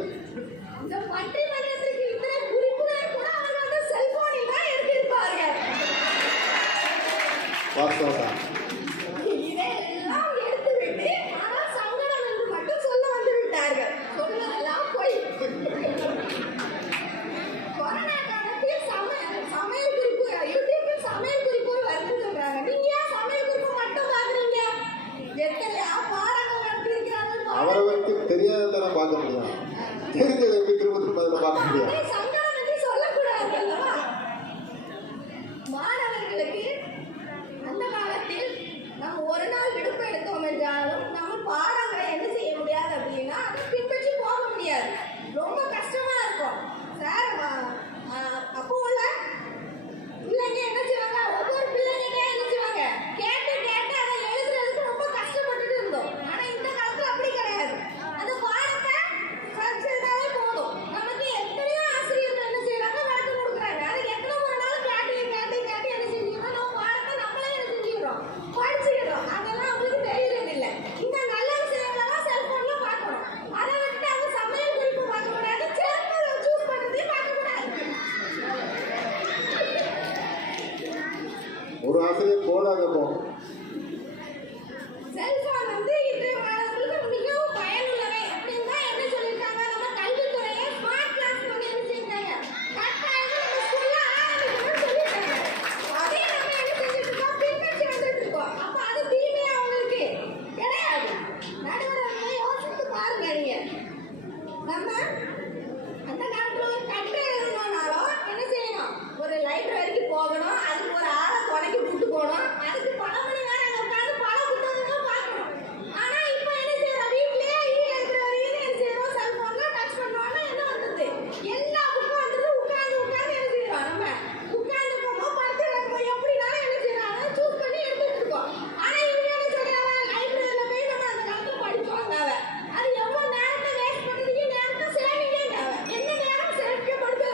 இந்த பட்டிமன்றத்திற்கு இத்தனை குறிப்புகளை கூட அவர்கள் செல்போனில் தான் எடுத்திருப்பார்கள். வாஸ்தவம். இதையெல்லாம் எடுத்துவிட்டு ஆனால் சங்கடம் என்று மட்டும் சொல்ல வந்து விட்டார்கள். சொன்னதெல்லாம் போய். கொரோனா காலத்தில் சமையல் குறிப்பு யூடியூபில் சமையல் குறிப்பு வருது சொல்றாங்க. நீங்க ஏன் சமையல் குறிப்பு மட்டும் பாக்குறீங்க? எத்தனை பாடங்கள் நடத்திருக்கிறார்கள். அவரவருக்கு தெரியாததை பார்க்க முடியும், தெரிஞ்சதை எப்படி திரும்ப அதில் பார்க்க முடியும். சங்கடம் என்று சொல்லக்கூடாது அல்லவா? மாணவர்களுக்கு அந்த ஒரு ஆசிரியர் போதாதப்போ செல்போன் வந்து இன்றைய மாணவர்களுக்கு மிகவும் பயனுள்ளவை அப்படின்னு தான் என்ன சொல்லியிருக்காங்க நம்ம கல்வித்துறையை ஸ்மார்ட் கிளாஸ் கொண்டு என்ன செஞ்சாங்க கட்டாயம் நம்ம ஸ்கூல்ல ஆரம்பிக்கணும்னு சொல்லியிருக்காங்க. அதே நம்ம என்ன செஞ்சுட்டு இருக்கோம் பின்பற்றி வந்துட்டு இருக்கோம். அப்ப அது தீமையா அவங்களுக்கு கிடையாது. நடுவர்களை யோசித்து பாருங்க நீங்க. நம்ம அந்த காலத்துல ஒரு கட்டுரை எழுதணும்னாலும் என்ன செய்யணும், ஒரு லைப்ரரிக்கு போகணும், அதுக்கு ஒரு ஆளை துணைக்கு கூட்டு போகணும், அதுக்கு பல மணி நேரம் அங்க உட்கார்ந்து பல புத்தகங்கள் பார்க்கணும். ஆனா இப்ப என்ன செய்யறோம், வீட்லயே இருக்கிற வரையும் என்ன செய்யறோம், செல்போன்ல டச் பண்ணோம்னா என்ன வந்துருது, எல்லா புக்கும் வந்துட்டு உட்கார்ந்து என்ன செய்யறோம், நம்ம உட்கார்ந்து இருக்கோம் படுத்து இருக்கோம் எப்படினாலும் என்ன செய்யறோம் சூஸ் பண்ணி எடுத்துட்டு இருக்கோம். ஆனா இவங்க என்ன சொல்றாங்க, லைப்ரரியில போய் நம்ம அந்த காலத்துல படிச்சோங்க, அது எவ்வளவு நேரத்தை வேஸ்ட் பண்ணுறீங்க, நேரத்தை சேவிங்க, என்ன நேரம் சேவிக்கப்படுது.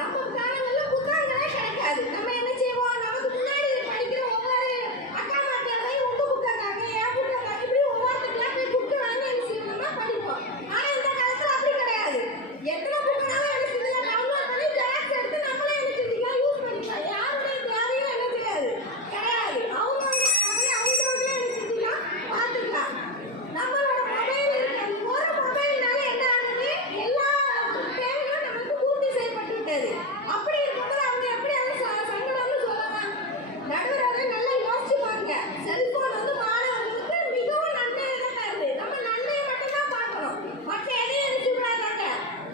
நம்ம காலங்களில் புத்தகங்களே கிடைக்காது. நம்ம என்ன செய்வோம், நமக்கு முன்னாடி படிக்கிற ஒவ்வொரு அக்கா மாட்டியாரையும் உங்க புத்தகாங்க என் புத்தகாங்க இப்படி ஒவ்வொருத்தருக்கெல்லாம் போய் புக்கு வாங்கி என்ன செய்யணும்னா படிப்போம். ஆனா இந்த காலத்துல அப்படி கிடையாது. எத்தனை புக்குனாலும் என்ன செஞ்சுக்கலாம், டவுன்லோட் பண்ணி ஜெராக்ஸ் எடுத்து நம்மளே என்ன செஞ்சுக்கலாம் யூஸ் பண்ணிக்கலாம். யாருடைய தேவையும் என்ன செய்யாது கிடையாது. அவங்களே என்ன செஞ்சுக்கலாம் பார்த்துக்கலாம். நம்மளோட மொபைல் இருக்கிறது, ஒரு மொபைல்னால என்ன ஆகுது, எல்லா தேவையும் நமக்கு பூர்த்தி செய்யப்பட்டு விட்டது. அப்படி இருக்கும்போது அவங்க எப்படி அதை சங்கடம்னு சொல்லலாம். நடுவரை நல்லா யோசிச்சு பாருங்க. செல்போன் வந்து மாணவர்களுக்கு மிகவும் நன்மையை தான் தருது. நம்ம நன்மையை மட்டும் தான் பார்க்கணும், மற்ற எதையும் நினைச்சுக்கூடாதாங்க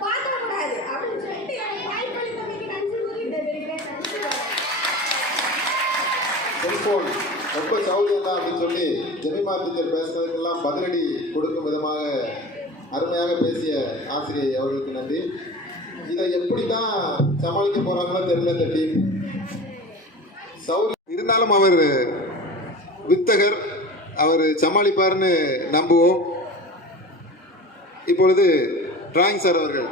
பார்க்கக்கூடாது அப்படின்னு சொல்லிட்டு எனக்கு வாய்ப்பளித்தமைக்கு நன்றி கூறி விடைபெறுகிறேன். நன்றி. செல்போன் ரொம்ப சௌகரியம் தான் அப்படின்னு சொல்லி ஜெமிமா டீச்சர் பேசுறதுக்கெல்லாம் பதிலடி கொடுக்கும் விதமாக அருமையாக பேசிய ஆசிரியை அவர்களுக்கு நன்றி. இதை எப்படி தான் சமாளிக்க போறாங்களோ தெரியல இந்த டீம். இருந்தாலும் அவர் வித்தகர், அவர் சமாளிப்பார்னு நம்புவோம். இப்பொழுது டிராயிங் சார் அவர்கள்.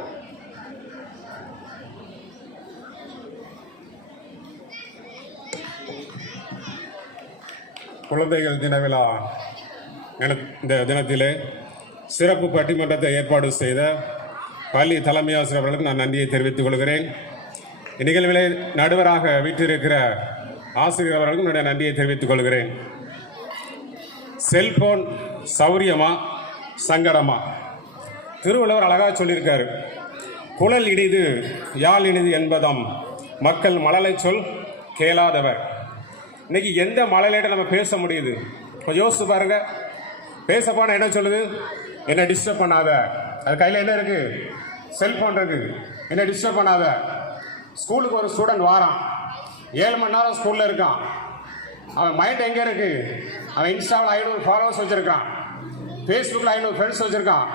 குழந்தைகள் தின விழா இந்த தினத்திலே சிறப்பு பட்டிமன்றத்தை ஏற்பாடு செய்த பள்ளி தலைமை ஆசிரியர் அவர்களுக்கு நான் நன்றியை தெரிவித்துக் கொள்கிறேன். இந்நிகழ்விலே நடுவராக வீற்றிருக்கிற ஆசிரியர் அவர்களுக்கும் என்னுடைய நன்றியை தெரிவித்துக் கொள்கிறேன். செல்போன் சௌரியமா சங்கடமா? திருவள்ளுவர் அழகாக சொல்லியிருக்காரு, குழல் இனிது யாழ் இனிது என்பதாம் மக்கள் மழலை சொல் கேளாதவர். இன்னைக்கு எந்த மழலையிட்ட நம்ம பேச முடியுது? கொஞ்சம் யோசிச்சு பாருங்க. பேச போனால் என்ன சொல்லுது, என்ன டிஸ்டர்ப் பண்ணாத. அது கையில் என்ன இருக்கு, செல்போன் இருக்கு, என்ன டிஸ்டர்ப் பண்ணாத. ஸ்கூலுக்கு ஒரு ஸ்டூடெண்ட் வாரான், 7 மணி நேரம் ஸ்கூலில் இருக்கான். அவன் மைண்ட் எங்கே இருக்கு, அவன் இன்ஸ்டாவில் 500 ஃபாலோவர்ஸ் வச்சிருக்கான், ஃபேஸ்புக்கில் 500 ஃப்ரெண்ட்ஸ் வச்சிருக்கான்.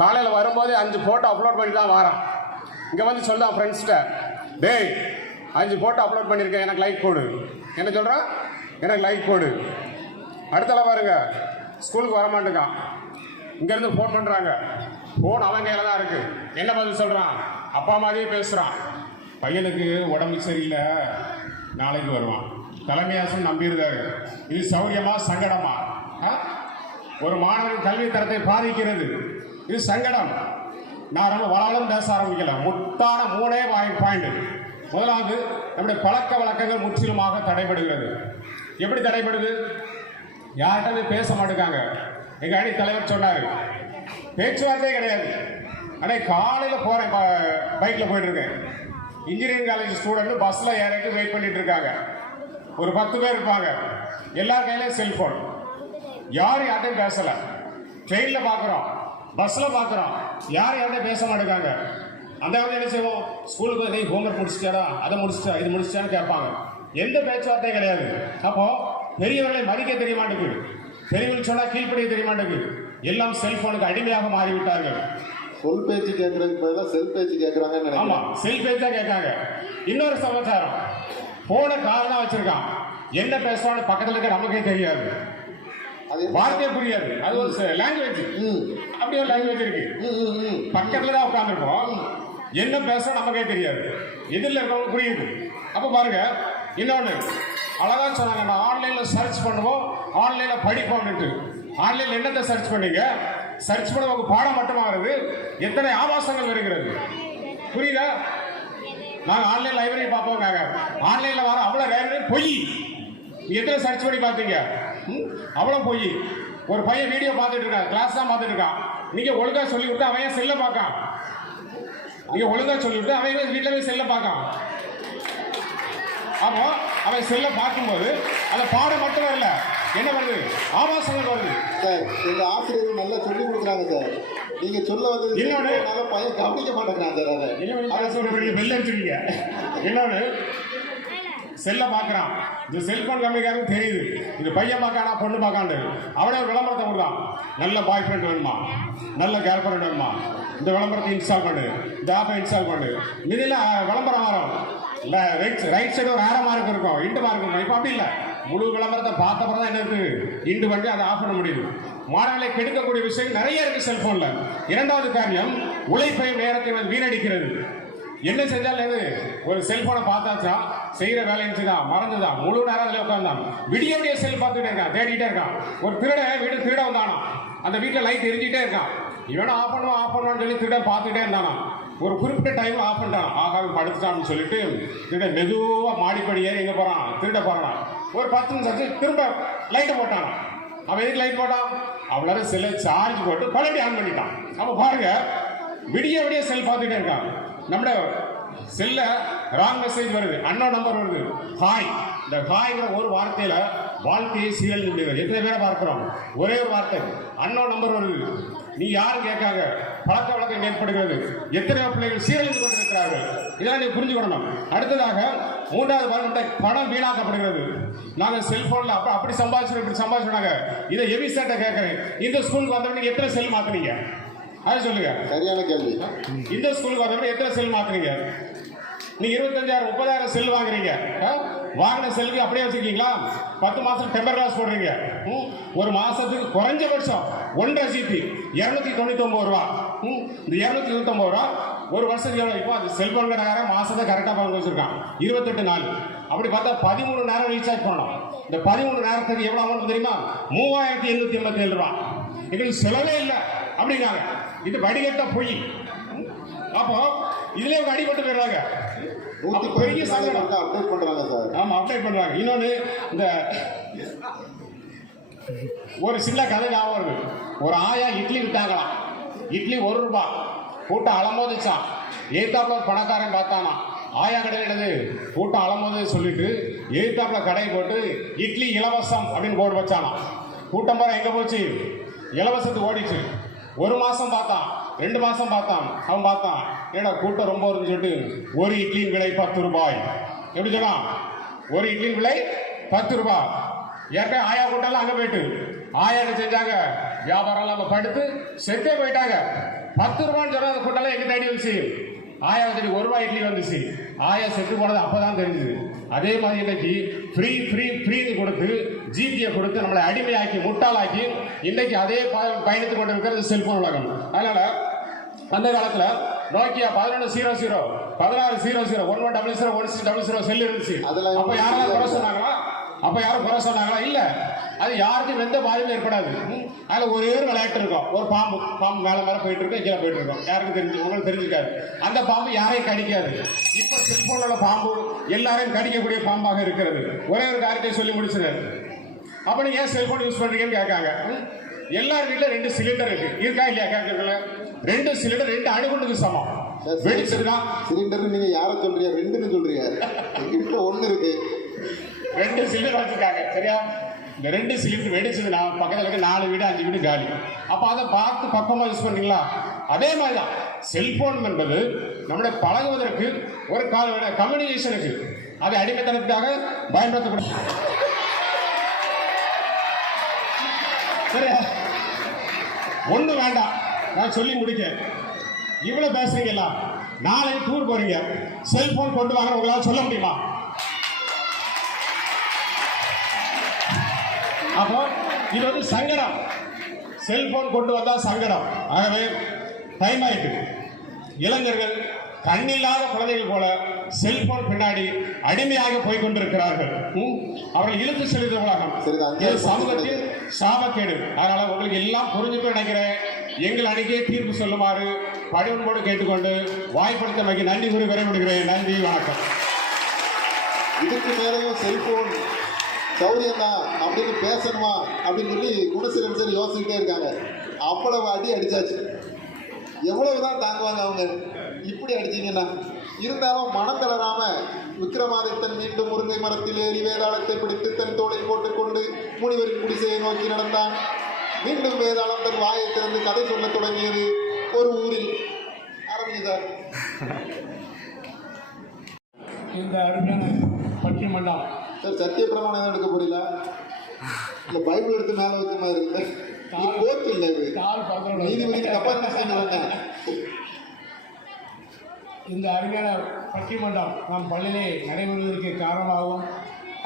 காலையில் வரும்போது 5 ஃபோட்டோ அப்லோட் பண்ணி தான் வாரான். இங்கே வந்து சொல்லுதான் ஃப்ரெண்ட்ஸ்கிட்ட, டேய் 5 ஃபோட்டோ அப்லோட் பண்ணியிருக்கேன், எனக்கு லைக் போடு. என்ன சொல்கிறான், எனக்கு லைக் போடு. அடுத்தல பாருங்க, ஸ்கூலுக்கு வரமாட்டேங்கான். இங்கேருந்து ஃபோன் பண்ணுறாங்க, ஃபோன் அவன் கையில் தான் இருக்குது. என்ன பதில் சொல்கிறான், அப்பா மாதிரியே பேசுகிறான். பையனுக்கு உடம்பு சரியில்லை, நாளைக்கு வருவான். தலைமை ஆசிரியர் நம்பியிருக்காரு. இது சௌரியமா சங்கடமா? ஒரு மாணவரின் கல்வி தரத்தை பாதிக்கிறது, இது சங்கடம். நான் ரொம்ப வளவளம் பேச ஆரம்பிக்கல, முட்டான 3 பாயிண்ட். முதலாவது, நம்முடைய பழக்க வழக்கங்கள் முற்றிலுமாக தடைபடுகிறது. எப்படி தடைபடுது? யார்கிட்ட பேச மாட்டேங்காங்க. எங்கள் அணி தலைவர் சொன்னார், பேச்சுவார்த்தையே கிடையாது. அடே காலையில் போகிறேன், பைக்கில் போயிட்டு இருக்கேன், இன்ஜினியரிங் காலேஜ் ஸ்டூடெண்ட் பஸ்ஸில் ஏறிட்டு வெயிட் பண்ணிட்டு இருக்காங்க. ஒரு 10 பேர் இருப்பாங்க, எல்லார் கையிலையும் செல்ஃபோன். யார்கிட்டையும் பேசலை. ட்ரெயினில் பார்க்குறோம், பஸ்ஸில் பார்க்குறோம், யார்கிட்டையும் பேச மாட்டேங்காங்க. அந்த காலத்தில் என்ன செய்வோம், ஸ்கூலுக்கு நீ ஹோம்ஒர்க் முடிச்சிட்டாடா, அதை முடிச்சிட்டா, இது முடிச்சிட்டான்னு கேட்பாங்க. எந்த பேச்சுவார்த்தையும் கிடையாது. அப்போது பெரியவர்களை மதிக்க தெரிய மாட்டேங்குது, பெரியவர்கள் சொன்னால் கீழ்ப்படிய தெரிய மாட்டேங்குது. எல்லாம் செல்போனுக்கு அடிமையாக மாறிவிட்டார்கள். சொல் பேச்சு கேட்கறதுக்கு பதிலாக செல் பேச்சு கேட்குறாங்க. ஆமாம், செல் பேச்சு தான் கேட்காங்க. இன்னொரு சமாச்சாரம், போனை கால் தான் வச்சிருக்கான், என்ன பேசுவான்னு பக்கத்தில் இருக்க நமக்கே தெரியாது, அது வார்த்தையே புரியாது. அது ஒரு லாங்குவேஜ், அப்படி ஒரு லாங்குவேஜ் இருக்கு. பக்கத்தில் தான் உட்காந்துருப்போம், என்ன பேசுறோம் நமக்கே தெரியாது, எதிரில் இருக்கவங்க புரியுது. அப்போ பாருங்க, இன்னொன்று அழகாக சொன்னாங்க, நான் ஆன்லைனில் சர்ச் பண்ணுவோம், ஆன்லைனில் படிப்போம்னுட்டு. ஆன்லைனில் என்னத்தை சர்ச் பண்ணீங்க? சர்ச் பண்ண உங்க பாடம் மட்டுமா வருது, எத்தனை ஆபாசங்கள் வருகிறது, புரியுதா? நாங்கள் ஆன்லைன் லைப்ரரி பார்ப்போங்க. ஆன்லைனில் வர அவ்வளோ லைப்ரரி பொய். எத்தனை சர்ச் பண்ணி பார்த்தீங்க? அவ்வளோ பொய். ஒரு பையன் வீடியோ பார்த்துட்டு இருக்கான், கிளாஸ் தான் பார்த்துட்டு இருக்கான். நீங்கள் ஒழுங்காக சொல்லி விட்டு அவன் செல்லை பார்க்கான். நீங்கள் ஒழுங்காக சொல்லி விட்டு அவன் வீட்டில் போய் செல்லை பார்க்கான். அப்போ அவன் செல்லை பார்க்கும்போது அந்த பாடம் மட்டும் வரல, என்ன வருது? ஆபாசங்கள் வருது. சார் எங்க ஆசிரியர்கள் நல்லா சொல்லி கொடுக்குறாங்க சார். நீங்க சொல்ல வந்தது இன்னொன்னு பையன் கவனிக்க மாட்டேங்கிறான் சார். அதை வெளில வச்சுருக்கீங்க. இன்னொன்று செல்லை பார்க்குறான். இந்த செல்போன் கம்மிக்காரங்க தெரியுது. இது பையன் பார்க்கானா பொண்ணு பார்க்காண்டு அவனே ஒரு விளம்பரத்தை கொடுத்தான். நல்ல பாய் ஃப்ரெண்ட் வேணுமா, நல்ல கேர்ள் ஃப்ரெண்ட் வேணுமா, இந்த விளம்பரத்தை இன்ஸ்டால் பண்ணு, இந்த ஆப்பை இன்ஸ்டால் பண்ணு. இதில் விளம்பரம் வரும். இல்லை ரைட் சைடு ஒரு ஆரோ மார்க் இருக்கும், இண்டு மார்க் இருக்கும். இப்போ அப்படி இல்லை, முழு விளம்பரத்தை பார்த்தப்பறம் தான் என்ன இருக்குது, இண்டு பண்ணி அதை ஆஃப் பண்ண முடியுது. மாணவர்களை கெடுக்கக்கூடிய விஷயம் நிறைய இருக்கு செல்போன்ல. இரண்டாவது காரியம், உழைப்பையும் நேரத்தையும் வீணடிக்கிறது. என்ன செஞ்சாலும் எது, ஒரு செல்போனை பார்த்தாச்சா செய்யற வேலை இருந்துச்சுதான், மறந்துதான், முழு நேரம் அதில் உட்காந்தான். விடிய செல் பார்த்துட்டே இருக்கான், தேடிட்டே இருக்கான். ஒரு வீடு திருட வந்தானா, அந்த வீட்டில் லைட் எரிஞ்சிட்டே இருக்கான். இவனை ஆஃப் பண்ணுவான்னு சொல்லி திருட பார்த்துட்டே இருந்தானா. ஒரு குறிப்பிட்ட டைம்ல ஆஃப் பண்ணிட்டான். ஆகாம படுத்துட்டான்னு சொல்லிட்டு திருட மெதுவாக மாடிப்படியே எங்க போறான், திருட போறான். ஒரு 10 நிமிஷம் கழிச்சு திரும்ப லைட்டை போட்டான். அவன் எதுக்கு லைட் போட்டான்? அவ்வளோ செல்லை சார்ஜ் போட்டு பழைய ஆன் பண்ணிட்டான். அப்போ பாருங்க, விடிய செல் பார்த்துட்டே இருக்கான். நம்ம செல்ல ராங் மெசேஜ் வருது, அன்னோன் நம்பர் வருது, ஹாய். இந்த ஹாய்ங்கிற ஒரு வார்த்தையில வாழ்க்கையை சீரழிந்து விடுகிறது. எத்தனை பேரை பார்க்கிறோம்? ஒரே ஒரு வார்த்தை அன்னோன் நம்பர் வருது. நீ யாரும் கேட்காங்க, பழக்க வழக்கம் ஏற்படுகிறது. எத்தனையோ பிள்ளைகள் சீரழிந்து கொண்டிருக்கிறார்கள். இதெல்லாம் நீ புரிஞ்சுக்கணும். அடுத்ததாக மூன்றாவது பாருங்க, பணம் வீணாக்கப்படுகிறது. நாங்கள் செல்போன்ல அப்படி சம்பாதிச்சு இப்படி சம்பாதிச்சுனாங்க. இதை எவிசேட்டை கேட்கறேன், இந்த ஸ்கூலுக்கு வந்தவங்க எத்தனை செல் மாத்துறீங்க? அதை சொல்லுங்க. சரியான கேள்வி. இந்த ஸ்கூலுக்கு வந்தவங்க எத்தனை செல் மாத்துறீங்க? நீங்க 25,000 30,000 செல் வாங்குறீங்க. வாங்கின செல்லுக்கு அப்படியே வச்சிருக்கீங்களா? 10 மாசம் டெம்பர் கிளாஸ் போடுறீங்க. ஒரு மாசத்துக்கு குறைஞ்சபட்சம் 1.5 GB 299 ரூபா. இந்த 229 ரூபா ஒரு வருஷத்துக்கு எவ்வளவு? இப்போ அது செல்போன் கடைக்காரன் மாசத்தை கரெக்டா பங்கு வச்சிருக்கான், 28 நாள். அப்படி பார்த்தா 13 நேரம் ரீசார்ஜ் பண்ணணும். இந்த 13 நேரத்துக்கு எவ்வளவு அமௌண்ட் தெரியுமா? 3,887 ரூபா. எங்களுக்கு செலவே இல்லை அப்படிங்காங்க. இது வடிகட்ட பொய். அப்போ இதுல அடிபட்டு போயிடுறாங்க. பெரிய சங்கடம். அப்டேட் பண்றாங்க சார். ஆமா, அப்டேட் பண்றாங்க. இன்னொன்னு, இந்த ஒரு சின்ன கதை ஞாபகம் வருது. ஒரு ஆயா இட்லி விட்டாங்களாம். இட்லி 1 ரூபாய். கூட்டம் அலமோதிச்சான். ஏத்தாப்புல ஒரு பணக்காரன் பார்த்தானா, ஆயா கடையில் என்னது கூட்டம் அலமோது சொல்லிட்டு ஏத்தாப்புல கடையை போட்டு இட்லி இலவசம் அப்படின்னு போர்டு வச்சானா. கூட்டம் பாரு எங்க போச்சு, இலவசத்துக்கு ஓடிச்சு. 1 மாசம் பார்த்தான், 2 மாசம் பார்த்தான். அவன் பார்த்தான், ஏடா கூட்டம் ரொம்ப வருதுன்னு சொல்லிட்டு ஒரு இட்லியின் விலை 10 ரூபாய். எப்படி சொன்னான்? ஒரு இட்லியின் விலை 10 ரூபாய். ஏற்கனவே ஆயா கூட்டம் அங்க போயிட்டு ஆயா என்ன செஞ்சாங்க, வியாபாரம் இல்லாம படுத்து செத்தே போயிட்டாங்க. 10 ரூபான்னு சொன்னா அந்த கூட்டம் எங்க தேடி வந்துச்சு? ஆயா தேடி 1 ரூபாய் இட்லி வந்துச்சு. ஆயா செத்து போனது அப்பதான் தெரிஞ்சது. அதே மாதிரி இன்னைக்கு ஃப்ரீன்னு கொடுத்து ஜிபியை கொடுத்து நம்மளை அடிமையாக்கி முட்டாளாக்கி இன்னைக்கு அதே பயணித்துக் கொண்டு இருக்கிறது செல்போன் உலகம். அதனால அந்த காலத்துல நோக்கியா 1100 1600 1100 செல் இருந்துச்சு. அப்ப யாரும் குறை சொன்னாங்களா? சொன்னாங்களா? இல்ல. அது யாருக்கும் எந்த பாதிப்பும் ஏற்படாது. அதுல ஒரே ஒரு விளையாட்டு இருக்கும். ஒரு பாம்பு மேல போயிட்டு இருக்கும், கீழே போயிட்டு இருக்கும். யாருக்கும் உங்களுக்கு தெரிஞ்சுக்காது. அந்த பாம்பு யாரையும் கடிக்காது. இப்ப செல்போன்ல உள்ள பாம்பு எல்லாரையும் கடிக்கக்கூடிய பாம்பாக இருக்கிறது. ஒரே ஒரு காரியத்தை சொல்லி முடிச்சது. அப்ப நீங்க ஏன் செல்போன் யூஸ் பண்றீங்கன்னு கேட்காங்க. எல்லார் வீட்டுல 2 சிலிண்டர் இருக்கா இல்லையா? கேட்கறதுல 2 சிலிண்டர் 2 அணுகுண்டுக்கு சமம். வெடிச்சிருக்கா? சிலிண்டர் நீங்க யார சொல்றீங்க? 2ன்னு சொல்றீங்க. எங்கிட்ட 1 இருக்கு. 2 சிலிண்டர் வச்சிருக்காங்க. சரியா? இந்த 2 சிலிண்டர் வெடிச்சதுன்னா பக்கத்தில் இருக்க 4 வீடு 5 வீடு காலி. அப்ப அதை பார்த்து பக்கமா யூஸ் பண்றீங்களா? அதே மாதிரிதான் செல்போன் என்பது நம்முடைய பழகுவதற்கு ஒரு கம்யூனிகேஷனுக்கு, அதை அடிமைத்தனத்துக்காக பயன்படுத்தக்கூடிய. சரியா? ஒண்ணு வேண்டாம், நான் சொல்லி முடிக்க. இவ்வளவு பேசுறீங்களா? நாளைக்கு டூர் போறீங்க, செல்போன் கொண்டு வாங்க உங்களால சொல்ல முடியுமா? அப்போ இது வந்து சங்கடம். செல்போன் கொண்டு வந்தா சங்கடம். ஆகவே டைம் ஆயிட்டு இளைஞர்கள் கண்ணில்லாத குழந்தைகள் போல செல்போன் பின்னாடி அடிமையாக போய் கொண்டிருக்கிறார்கள். அவர்கள் இழுத்து செல்கிற உலகம் இது சமூகத்தில் சாபக்கேடு. அதனால உங்களுக்கு எல்லாம் புரிஞ்சுக்க நினைக்கிறேன். எங்கள் அணிக்கே தீர்ப்பு சொல்லுமாறு பணிவன்போடு கேட்டுக்கொண்டு வாய்ப்படுத்தமைக்கு நன்றி கூறி விரைவிடுகிறேன். நன்றி, வணக்கம். இதுக்கு மேலேயும் செல்போன் சௌரியம் தான் அப்படின்னு பேசணுமா அப்படின்னு சொல்லி குணசீலன் சார் யோசிச்சுட்டே இருக்காங்க. அவ்வளவு அடி அடிச்சாச்சு. எவ்வளவுதான் தாங்குவாங்க அவங்க இப்படி அடிச்சிங்கன்னா? இருந்தாலும் மனம் தளராம விக்ரமாதித்தன் மீண்டும் முருங்கை மரத்தில் ஏறி வேதாளத்தை பிடித்து தன் தோளில் போட்டுக்கொண்டு முனிவரின் குடிசையை நோக்கி நடந்தான். மீண்டும் வேதாளம் தன் வாயை திறந்து கதை சொல்ல தொடங்கியது. ஒரு ஊரில் ஆரம்பிங்க சார். இந்த அருமையான பட்டிமன்றம் சார் சத்திய பிரமாணம் எடுக்க முடியல, இல்லை பைபிள் எடுத்து மேலே வச்ச மாதிரி இருக்கு. கோர்ட் இல்லை, இது நீதிபதி தப்பா செய்யறாங்க. இந்த அருமையான பட்டிமன்றம் நம் பள்ளியிலே நடைபெறுவதற்கு காரணமாகவும்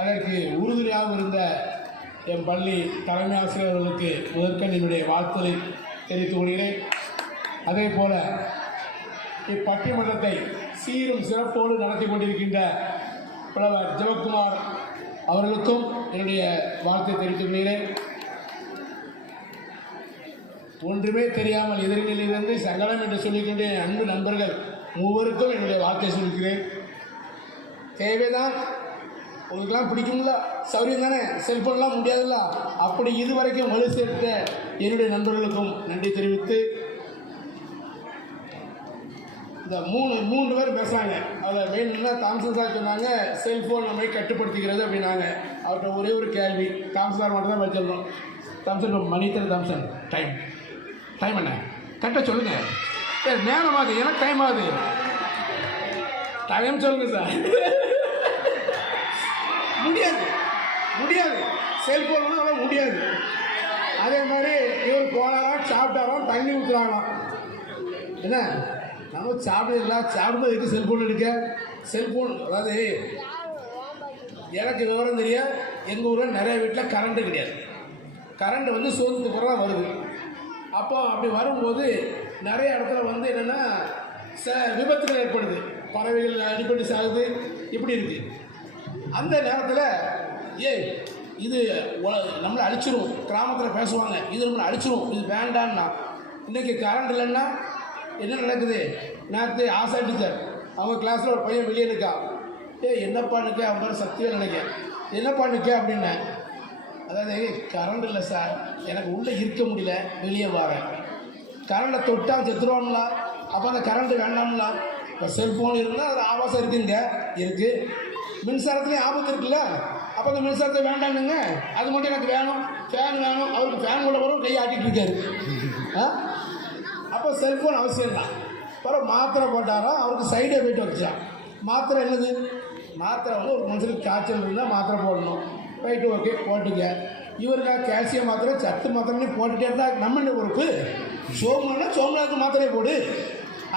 அதற்கு உறுதுணையாகவும் இருந்த என் பள்ளி தலைமை ஆசிரியர்களுக்கு முதற்கண் என்னுடைய வாழ்த்துக்களை தெரிவித்துக் கொள்கிறேன். அதே போல இப்பட்டிமன்றத்தை சீரும் சிறப்போடு நடத்தி கொண்டிருக்கின்ற புலவர் ஜெயக்குமார் அவர்களுக்கும் என்னுடைய வாழ்த்தை தெரிவித்துக் கொள்கிறேன். ஒன்றுமே தெரியாமல் எதிரிலிருந்து சங்கடம் என்று சொல்லிக்கொண்டே அன்பு நண்பர்கள் மூவருக்கும் என்னுடைய வாழ்த்தை சொல்கிறேன். தேவைதான், உங்களுக்கெல்லாம் பிடிக்கும்ல, சௌரியம் தானே, செல்ஃபோன்லாம் முடியாதுல்ல, அப்படி இதுவரைக்கும் வலு சேர்த்த என்னுடைய நண்பர்களுக்கும் நன்றி தெரிவித்து, இந்த மூன்று பேர் பேசுகிறாங்க. அதில் வேணும்னா தாம்சன் சார் சொன்னாங்க செல்ஃபோன் நம்மை கட்டுப்படுத்திக்கிறது அப்படின்னாங்க. அவர்கிட்ட ஒரே ஒரு கேள்வி, தாம்சன் சார் மட்டும் தான் வச்சிடணும். தாம்சன் மணித்தர் தாம்சன் டைம் என்ன கரெக்டாக சொல்லுங்கள். சரி, நேரம் ஆகுது, எனக்கு டைம் ஆகுது, டைம் சொல்லுங்கள் சார். முடியாது செல்ஃபோன்லாம் அதெல்லாம் முடியாது. அதே மாதிரி இவர் போனாராம், சாப்பிட்டாராம், தண்ணி ஊற்றுறாங்களாம். என்ன நம்ம சாப்பிடும்போது எதுக்கு செல்ஃபோன் எடுக்க? செல்ஃபோன் அதாவது எனக்கு விவரம் தெரிய எங்கள் ஊரில் நிறைய வீட்டில் கரண்ட்டு கிடையாது. கரண்ட் வந்து சுதந்திரத்துக்கு பிறகு தான் வருது. அப்போ அப்படி வரும்போது நிறைய இடத்துல வந்து என்னென்னா விபத்துகள் ஏற்படுது, பறவைகள் அடிபட்டு சாகுது, இப்படி இருக்குது. அந்த நேரத்தில் இது நம்மளை அழிச்சிரும், கிராமத்தில் பேசுவாங்க, இது நம்மளை அழிச்சிரும், இது வேண்டான்னா. இன்றைக்கி கரண்ட் இல்லைன்னா என்ன நடக்குது? நேற்று ஆசா டீச்சர் அவங்க கிளாஸில் ஒரு பையன் வெளியே இருக்கா. என்னப்பா நிற்க, அவன் பேர் சக்தியாக நினைக்க, என்னப்பா நிற்க அப்படின்னேன். அதாவது கரண்ட் இல்லை சார், எனக்கு உள்ளே இருக்க முடியல, வெளியே வரேன். கரண்டை தொட்டால் செத்துருவாங்களா? அப்போ அந்த கரண்ட்டு வேண்டாம்ல. இப்போ செல்ஃபோன் இருந்தால் அது ஆபாசம் இருக்குங்க, இருக்குது. மின்சாரத்துலேயும் ஆபத்து இருக்குல்ல, அப்போ அந்த மின்சாரத்தை வேண்டாம்னுங்க, அது மட்டும் எனக்கு வேணும், ஃபேன் வேணும். அவருக்கு ஃபேன் கூட வரும், கையை ஆட்டிகிட்டு இருக்காரு. அப்போ செல்ஃபோன் அவசியம் தான். அப்புறம் மாத்திரை போட்டாரோ, அவருக்கு சைடு எஃபெக்ட் வந்துச்சான். மாத்திரை என்னது? மாத்திரை வந்து ஒரு மனுஷனுக்கு காய்ச்சல் இருந்தால் மாத்திரை போடணும். ரைட்டு, ஓகே, போட்டுக்க. இவருக்காக கால்சியம் மாத்திரை, சத்து மாத்திரை போட்டுகிட்டே இருந்தால் நம்ம என்ன பொறுப்பு? சோமுன்னா சோம்நாத்து மாத்திரையை போடு.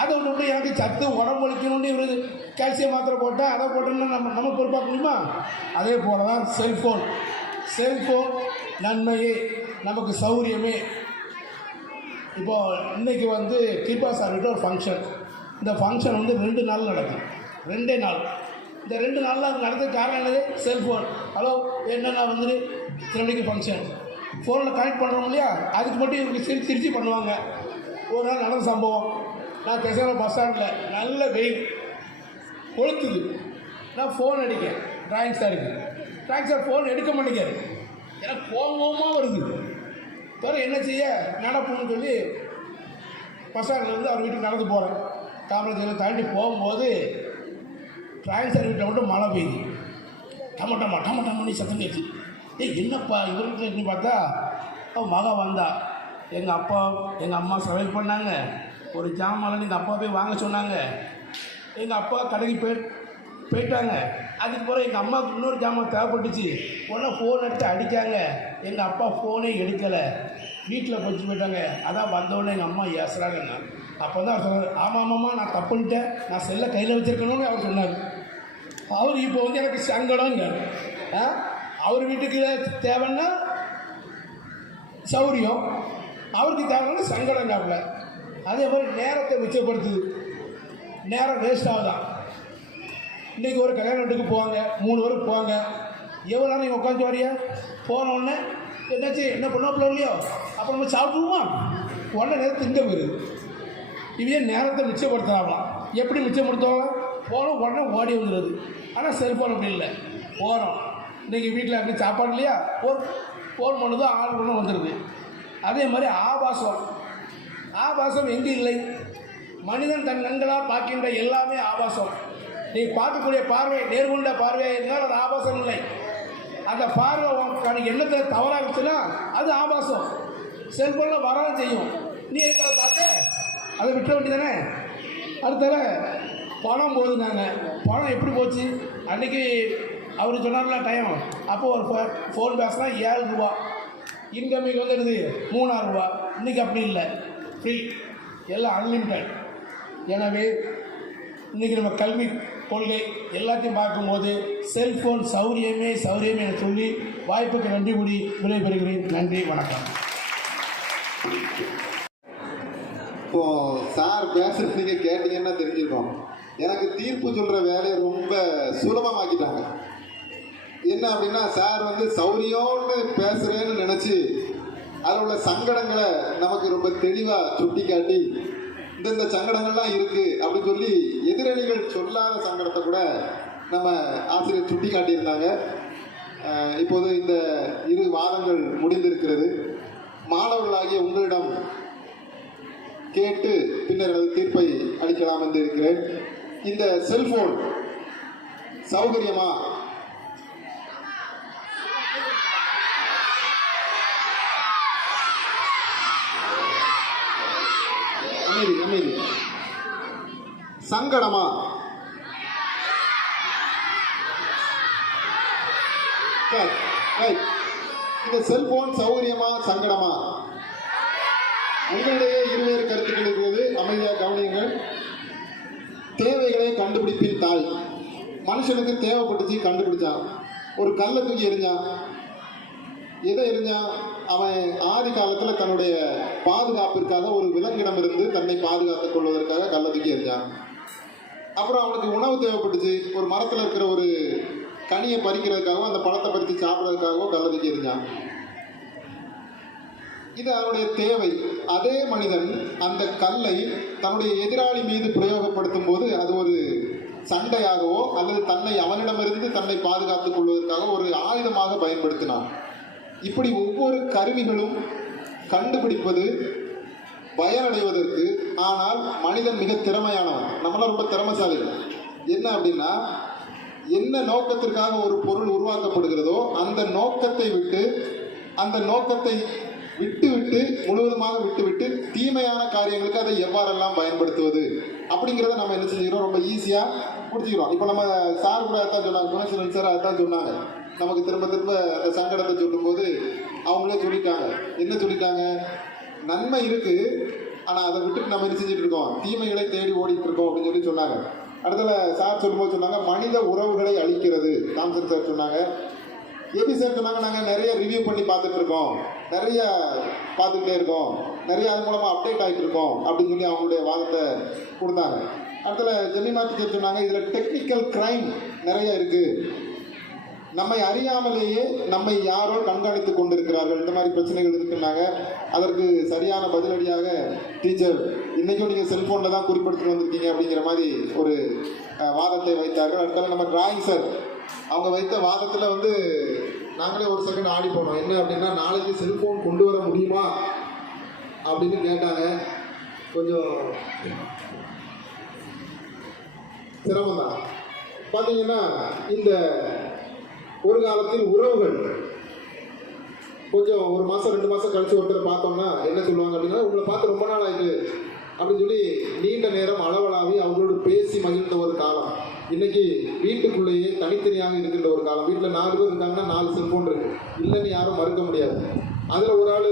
அதை விட்டு எனக்கு சத்து உடம்பு வலிக்கணும்னு இவருக்கு கால்சியம் மாத்திரை போட்டால் அதை போட்டோம்னா நம்ம பொறுப்பாக முடியுமா? அதே போல தான் செல்ஃபோன் நன்மையே, நமக்கு சௌரியமே. இப்போது இன்றைக்கி வந்து கிருபா சார்கிட்ட ஒரு ஃபங்க்ஷன். இந்த ஃபங்க்ஷன் வந்து 2 நாள் நடக்கும், 2 நாள். இந்த 2 நாளில் நடந்த காரணம் என்னது? செல்ஃபோன். ஹலோ, என்னென்னா வந்துட்டு இத்தனை மணிக்கு ஃபங்க்ஷன், ஃபோனில் கனெக்ட் பண்ணுறோம் இல்லையா, அதுக்கு மட்டும் இவங்க சிரிச்சு பண்ணுவாங்க. ஒரு நாள் நடந்த சம்பவம், நான் பேசுகிற பஸ் ஸ்டாண்டில் நல்ல வெயில் கொளுத்துது. நான் ஃபோன் அடிக்கேன் டிராயிங் சார் ஃபோன் எடுக்க மாட்டேங்காரு. எனக்கு கோபமாக வருது. வேறு என்ன செய்ய, நடப்புன்னு சொல்லி பஸ் ஸ்டாண்ட்லேருந்து அவர் வீட்டுக்கு நடந்து போகிறேன். காமராஜரை தாண்டி போகும்போது டிராயிங் சார் வீட்டில் மட்டும் மழை பெய்யுது. டமட்டமணி சத்தம் கேட்டு, என்னப்பா இவர் வீட்டில் எப்படின்னு பார்த்தா அவன் மகன் வந்தா. எங்கள் அப்பா எங்கள் அம்மா சமையல் பண்ணாங்க, ஒரு ஜாமான் எங்கள் அப்பா போய் வாங்க சொன்னாங்க. எங்கள் அப்பா கடைக்கு போயிட்டாங்க. அதுக்கு பிறகு எங்கள் அம்மாவுக்கு இன்னொரு ஜாமான் தேவைப்பட்டுச்சு. உடனே ஃபோன் எடுத்து அடித்தாங்க. எங்கள் அப்பா ஃபோனே எடுக்கலை, வீட்டில் போச்சு போயிட்டாங்க. அதான் வந்தோடனே எங்கள் அம்மா ஏசுறாங்கண்ணா. அப்போ தான் அவர் சொன்னார், ஆமாம்மா நான் தப்புன்ட்டேன், நான் செல்லை கையில் வச்சுருக்கணும்னு அவர் சொன்னார். அவர் இப்போ வந்து எனக்கு சங்கடங்க. அவர் வீட்டுக்கு தேவைன்னா சௌரியம், அவருக்கு தேவைன்னா சங்கடங்காப்புல. அதே மாதிரி நேரத்தை மிச்சப்படுத்துது, நேரம் வேஸ்ட் ஆகுதான். இன்றைக்கி ஒரு கல்யாண வீட்டுக்கு போவாங்க, 3 பேருக்கு போவாங்க. எவ்வளோ நேரம் நீங்கள் உட்காந்து வரியா? போனோடனே என்னாச்சு, என்ன பண்ணாப்புல இல்லையோ, அப்புறம் நம்ம சாப்பிடுவோமா? உடனே நேரம் திங்க போயிருது. இவையே நேரத்தை மிச்சப்படுத்தலாம். எப்படி மிச்சப்படுத்துவாங்க? போகிறோம் உடனே ஓடி வந்துடுது. ஆனால் செல்ஃபோன் அப்படி இல்லை. போகிறோம், இன்றைக்கி வீட்டில் அப்படி சாப்பாடு இல்லையா, ஃபோன் பண்ணுதோ ஆர்டர் பண்ண வந்துடுது. அதே மாதிரி ஆபாசம் எங்கே இல்லை? மனிதன் தன் கண்களால் பார்க்கின்ற எல்லாமே ஆபாசம். நீ பார்க்கக்கூடிய பார்வை நேர்கொண்ட பார்வையாக இருந்தால் அது ஆபாசம் இல்லை. அந்த பார்வை உனக்கு எண்ணத்தை தவறாக இருந்துச்சுன்னா அது ஆபாசம். செல்ஃபோனில் வரதான் செய்யும். நீ எதுக்காக பார்க்க அதை விட்ட வேண்டியதானே. அடுத்தால பணம் போதுனாங்க. பணம் எப்படி போச்சு? அன்றைக்கி அவர் சொன்னார்ல டைம், அப்போ ஒரு ஃபோன் பேசினா 7 ரூபா, இன்கமிங் வந்துடுது 3000 ரூபா. இன்றைக்கி அப்படி இல்லை, ஃப்ரீ, எல்லாம் அன்லிமிட்டட். எனவே இன்றைக்கி நம்ம கல்வி கொள்கை எல்லாத்தையும் பார்க்கும்போது செல்ஃபோன் சௌரியமே என சொல்லி வாய்ப்புக்கு நன்றி கூடி விடைபெறுகிறேன். நன்றி, வணக்கம். இப்போ சார் பேசுறது நீங்க கேட்டீங்கன்னா தெரிஞ்சுக்கணும், எனக்கு தீர்ப்பு சொல்ற வேலையை ரொம்ப சுலபமாக்கிட்டாங்க. என்ன அப்படின்னா, சார் வந்து சௌரியம்னு பேசுறேன்னு நினைச்சு அதில் உள்ள சங்கடங்களை நமக்கு ரொம்ப தெளிவாக சுட்டி காட்டி இந்த சங்கடங்கள்லாம் இருக்கு அப்படின்னு சொல்லி எதிரணிகள் சொல்லாத சங்கடத்தை கூட நம்ம ஆசிரியர் சுட்டி காட்டியிருந்தாங்க. இப்போது இந்த இரு வாதங்கள் முடிந்திருக்கிறது. மாணவர்களாகிய உங்களிடம் கேட்டு பின்னர் அது தீர்ப்பை அளிக்கலாம் என்று இருக்கிறேன். இந்த செல்போன் சௌகரியமா? அமைதி. சங்கடமா? இந்த செல்போன் சௌகரியமா சங்கடமா? உங்களிடையே இருவேறு கருத்துக்கள் இருக்கிறது. அமைதியாக கவனியுங்கள். தேவைகளை கண்டுபிடிப்பின் தாய். மனுஷனுக்கு தேவைப்பட்டுச்சு, கண்டுபிடிச்சான். ஒரு கல்லை தூக்கி எரிஞ்சான். எதை எரிஞ்சான்? அவன் ஆதி காலத்தில் தன்னுடைய பாதுகாப்பிற்காக ஒரு விலங்கிடமிருந்து தன்னை பாதுகாத்துக் கொள்வதற்காக கல்லை தூக்கி எரிஞ்சான். அப்புறம் அவனுக்கு உணவு தேவைப்பட்டுச்சு. ஒரு மரத்தில் இருக்கிற ஒரு கனியை பறிக்கிறதுக்காகவும் அந்த பழத்தை பறித்து சாப்பிட்றதுக்காகவும் கல்லை தூக்கி எரிஞ்சான். இது அவனுடைய தேவை. அதே மனிதன் அந்த கல்லை தன்னுடைய எதிராளி மீது பிரயோகப்படுத்தும் போது அது ஒரு சண்டையாகவோ அல்லது தன்னை அவனிடமிருந்து தன்னை பாதுகாத்துக் கொள்வதற்காக ஒரு ஆயுதமாக பயன்படுத்தினான். இப்படி ஒவ்வொரு கருவிகளும் கண்டுபிடிப்பது பயனடைவதற்கு. ஆனால் மனிதன் மிக திறமையானவன். நம்மளாம் ரொம்ப திறமைசாலிகள். என்ன அப்படின்னா, என்ன நோக்கத்திற்காக ஒரு பொருள் உருவாக்கப்படுகிறதோ அந்த நோக்கத்தை விட்டு முழுவதுமாக விட்டு தீமையான காரியங்களுக்கு அதை எவ்வாறெல்லாம் பயன்படுத்துவது அப்படிங்கிறத நம்ம என்ன செஞ்சுக்கிறோம், ரொம்ப ஈஸியாக முடிச்சுக்கிறோம். இப்போ நம்ம சார் கூட அதான் சொன்னாங்க, குணசீலன் சார் அதான் சொன்னாங்க. நமக்கு திரும்ப அந்த சங்கடத்தை சொல்லும்போது அவங்களே சொல்லிட்டாங்க. என்ன சொல்லிட்டாங்க? நன்மை இருக்கு, ஆனால் அதை விட்டுட்டு நம்ம என்ன செஞ்சுட்டு இருக்கோம், தீமைகளை தேடி ஓடிட்டு இருக்கோம் அப்படின்னு சொல்லி சொன்னாங்க. அடுத்தல சார் சொல்லும்போது சொன்னாங்க, மனித உறவுகளை அழிக்கிறது. தாம்சன் சார் சொன்னாங்க. எப்படி சார் சொன்னாங்க? நாங்கள் நிறைய ரிவ்யூ பண்ணி பார்த்துட்டு இருக்கோம், நிறைய பார்த்துக்கிட்டே இருக்கோம், நிறைய அது மூலமாக அப்டேட் ஆகிட்டு இருக்கோம் அப்படின்னு சொல்லி அவங்களுடைய வாதத்தை கொடுத்தாங்க. அடுத்தல ஜெமிமா டீச்சர் சொன்னாங்க, இதில் டெக்னிக்கல் கிரைம் நிறைய இருக்குது, நம்மை அறியாமலேயே நம்மை யாரோ கண்காணித்து கொண்டிருக்கிறார்கள், இந்த மாதிரி பிரச்சனைகள் இருக்குன்னாங்க. அதற்கு சரியான பதிலடியாக டீச்சர், இன்றைக்கும் நீங்கள் செல்ஃபோனில் தான் குறிப்பிடுத்துட்டு வந்திருக்கீங்க அப்படிங்கிற மாதிரி ஒரு வாதத்தை வைத்தார்கள். அடுத்தால நம்ம டிராயிங் சார் அவங்க வைத்த வாதத்தில் வந்து நாங்களே ஒரு செகண்ட் ஆடி போனோம். என்ன அப்படின்னா, நாளைக்கு செல்ஃபோன் கொண்டு வர முடியுமா அப்படின்னு கேட்டாங்க. கொஞ்சம் சிரமம் தான். பார்த்தீங்கன்னா, இந்த ஒரு காலத்தில் உறவுகள் கொஞ்சம் ஒரு மாதம் 2 மாதம் கழிச்சு ஒருத்தரை பார்த்தோம்னா என்ன சொல்லுவாங்க அப்படின்னா, உங்களை பார்த்து ரொம்ப நாள் ஆயிட்டு அப்படின்னு சொல்லி நீண்ட நேரம் அளவலாவி அவங்களோட பேசி மகிழ்ந்த ஒரு காலம். இன்னைக்கு வீட்டுக்குள்ளேயே தனித்தனியாக இருக்கின்ற ஒரு காலம். வீட்டில் 4 பேர் இருக்காங்கன்னா 4 செல்ஃபோன் இருக்கு, இல்லைன்னு யாரும் மறுக்க முடியாது. அதில் ஒரு ஆள்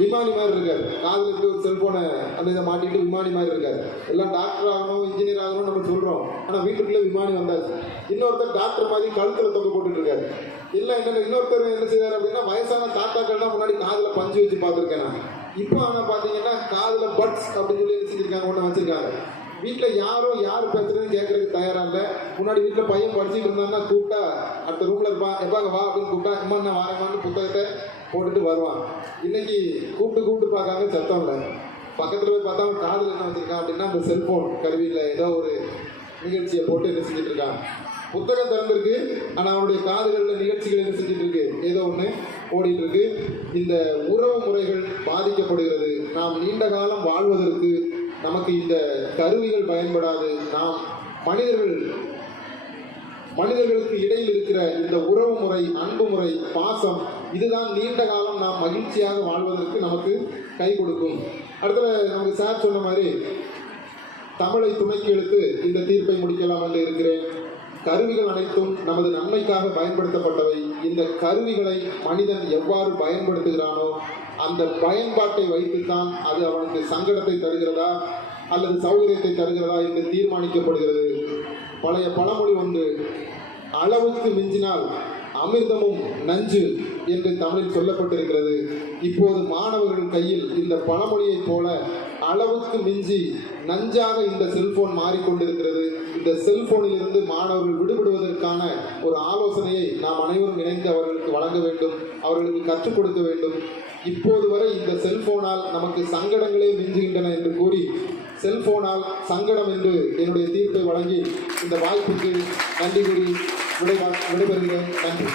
விமானி மாதிரி இருக்கார், காதில் இருக்கிற ஒரு செல்ஃபோனை அந்த இதை மாட்டிட்டு விமானி மாதிரி இருக்கார். எல்லாம் டாக்டர் ஆகணும், இன்ஜினியர் ஆகணும்னு நம்ம சொல்கிறோம், ஆனால் வீட்டுக்குள்ளே விமானி வந்தாச்சு. இன்னொருத்தர் டாக்டர் மாதிரி கழுத்தில் தொங்க போட்டுட்டு இருக்காரு. இல்லை இன்னொருத்தர் என்ன செய்வார் அப்படின்னா, வயசான தாத்தாக்கள்லாம் முன்னாடி காதில் பஞ்சு வச்சு பார்த்துருக்கேன் நான். இப்போ ஆனால் பார்த்தீங்கன்னா காதில் பட்ஸ் அப்படின்னு சொல்லி என்ன செஞ்சுருக்காங்க, ஒன்று வச்சுருக்காங்க. வீட்டில் யார் பேசுறதுன்னு கேட்கறதுக்கு தயாராக இல்லை. முன்னாடி வீட்டில் பையன் படிச்சுட்டு இருந்தாங்கன்னா கூப்பிட்டா அடுத்த ரூமில் இருப்பான், எப்பாங்க வா அப்படின்னு கூப்பிட்டா இம்மா நான் வரேமான்னு புத்தகத்தை போட்டுட்டு வருவான். இன்னைக்கு கூப்பிட்டு பார்க்காம சத்தம் இல்லை. பக்கத்தில் போய் பார்த்தா அவன் காதில் என்ன வச்சிருக்கான் அப்படின்னா அந்த செல்போன் கருவியில் ஏதோ ஒரு நிகழ்ச்சியை போட்டு என்ன செஞ்சுட்டு இருக்கான். புத்தகம் திறந்திருக்கு, ஆனால் அவனுடைய காதுகளில் நிகழ்ச்சிகள் என்ன செஞ்சுட்டு இருக்கு, ஏதோ ஒன்று ஓடிட்டு இருக்கு. இந்த உறவு முறைகள் பாதிக்கப்படுகிறது. நாம் நீண்ட காலம் வாழ்வதற்கு நமக்கு இந்த கருவிகள் பயன்படாது. நாம் மனிதர்களுக்கு இடையில் இருக்கிற இந்த உறவு முறை, அன்பு முறை, பாசம், இதுதான் நீண்ட காலம் நாம் மகிழ்ச்சியாக வாழ்வதற்கு நமக்கு கை கொடுக்கும். அடுத்த நமக்கு சார் சொன்ன மாதிரி தமிழை துணைக்கு எடுத்து இந்த தீர்ப்பை முடிக்கலாம் என்று இருக்கிறேன். கருவிகள் அனைத்தும் நமது நன்மைக்காக பயன்படுத்தப்பட்டவை. இந்த கருவிகளை மனிதன் எவ்வாறு பயன்படுத்துகிறானோ அந்த பயன்பாட்டை வைத்துத்தான் அது அவனுக்கு சங்கடத்தை தருகிறதா அல்லது சௌகரியத்தை தருகிறதா என்று தீர்மானிக்கப்படுகிறது. பழைய பழமொழி ஒன்று, அளவுக்கு மிஞ்சினால் அமிர்தமும் நஞ்சு என்று தமிழில் சொல்லப்பட்டிருக்கிறது. இப்போது மாணவர்கள் கையில் இந்த பழமொழியைப் போல அளவுக்கு மிஞ்சி நஞ்சாக இந்த செல்போன் மாறிக்கொண்டிருக்கிறது. இந்த செல்போனில் இருந்து மாணவர்கள் விடுபடுவதற்கான ஒரு ஆலோசனையை நாம் அனைவரும் இணைந்து அவர்களுக்கு வழங்க வேண்டும், அவர்களுக்கு கற்றுக் கொடுக்க வேண்டும். இப்போது வரை இந்த செல்போனால் நமக்கு சங்கடங்களே மிஞ்சுகின்றன என்று கூறி செல்போனால் சங்கடம் என்று என்னுடைய தீர்ப்பை வழங்கி இந்த வாய்ப்புக்கு நன்றி கூறி விடைபெறுகிறேன். நன்றி.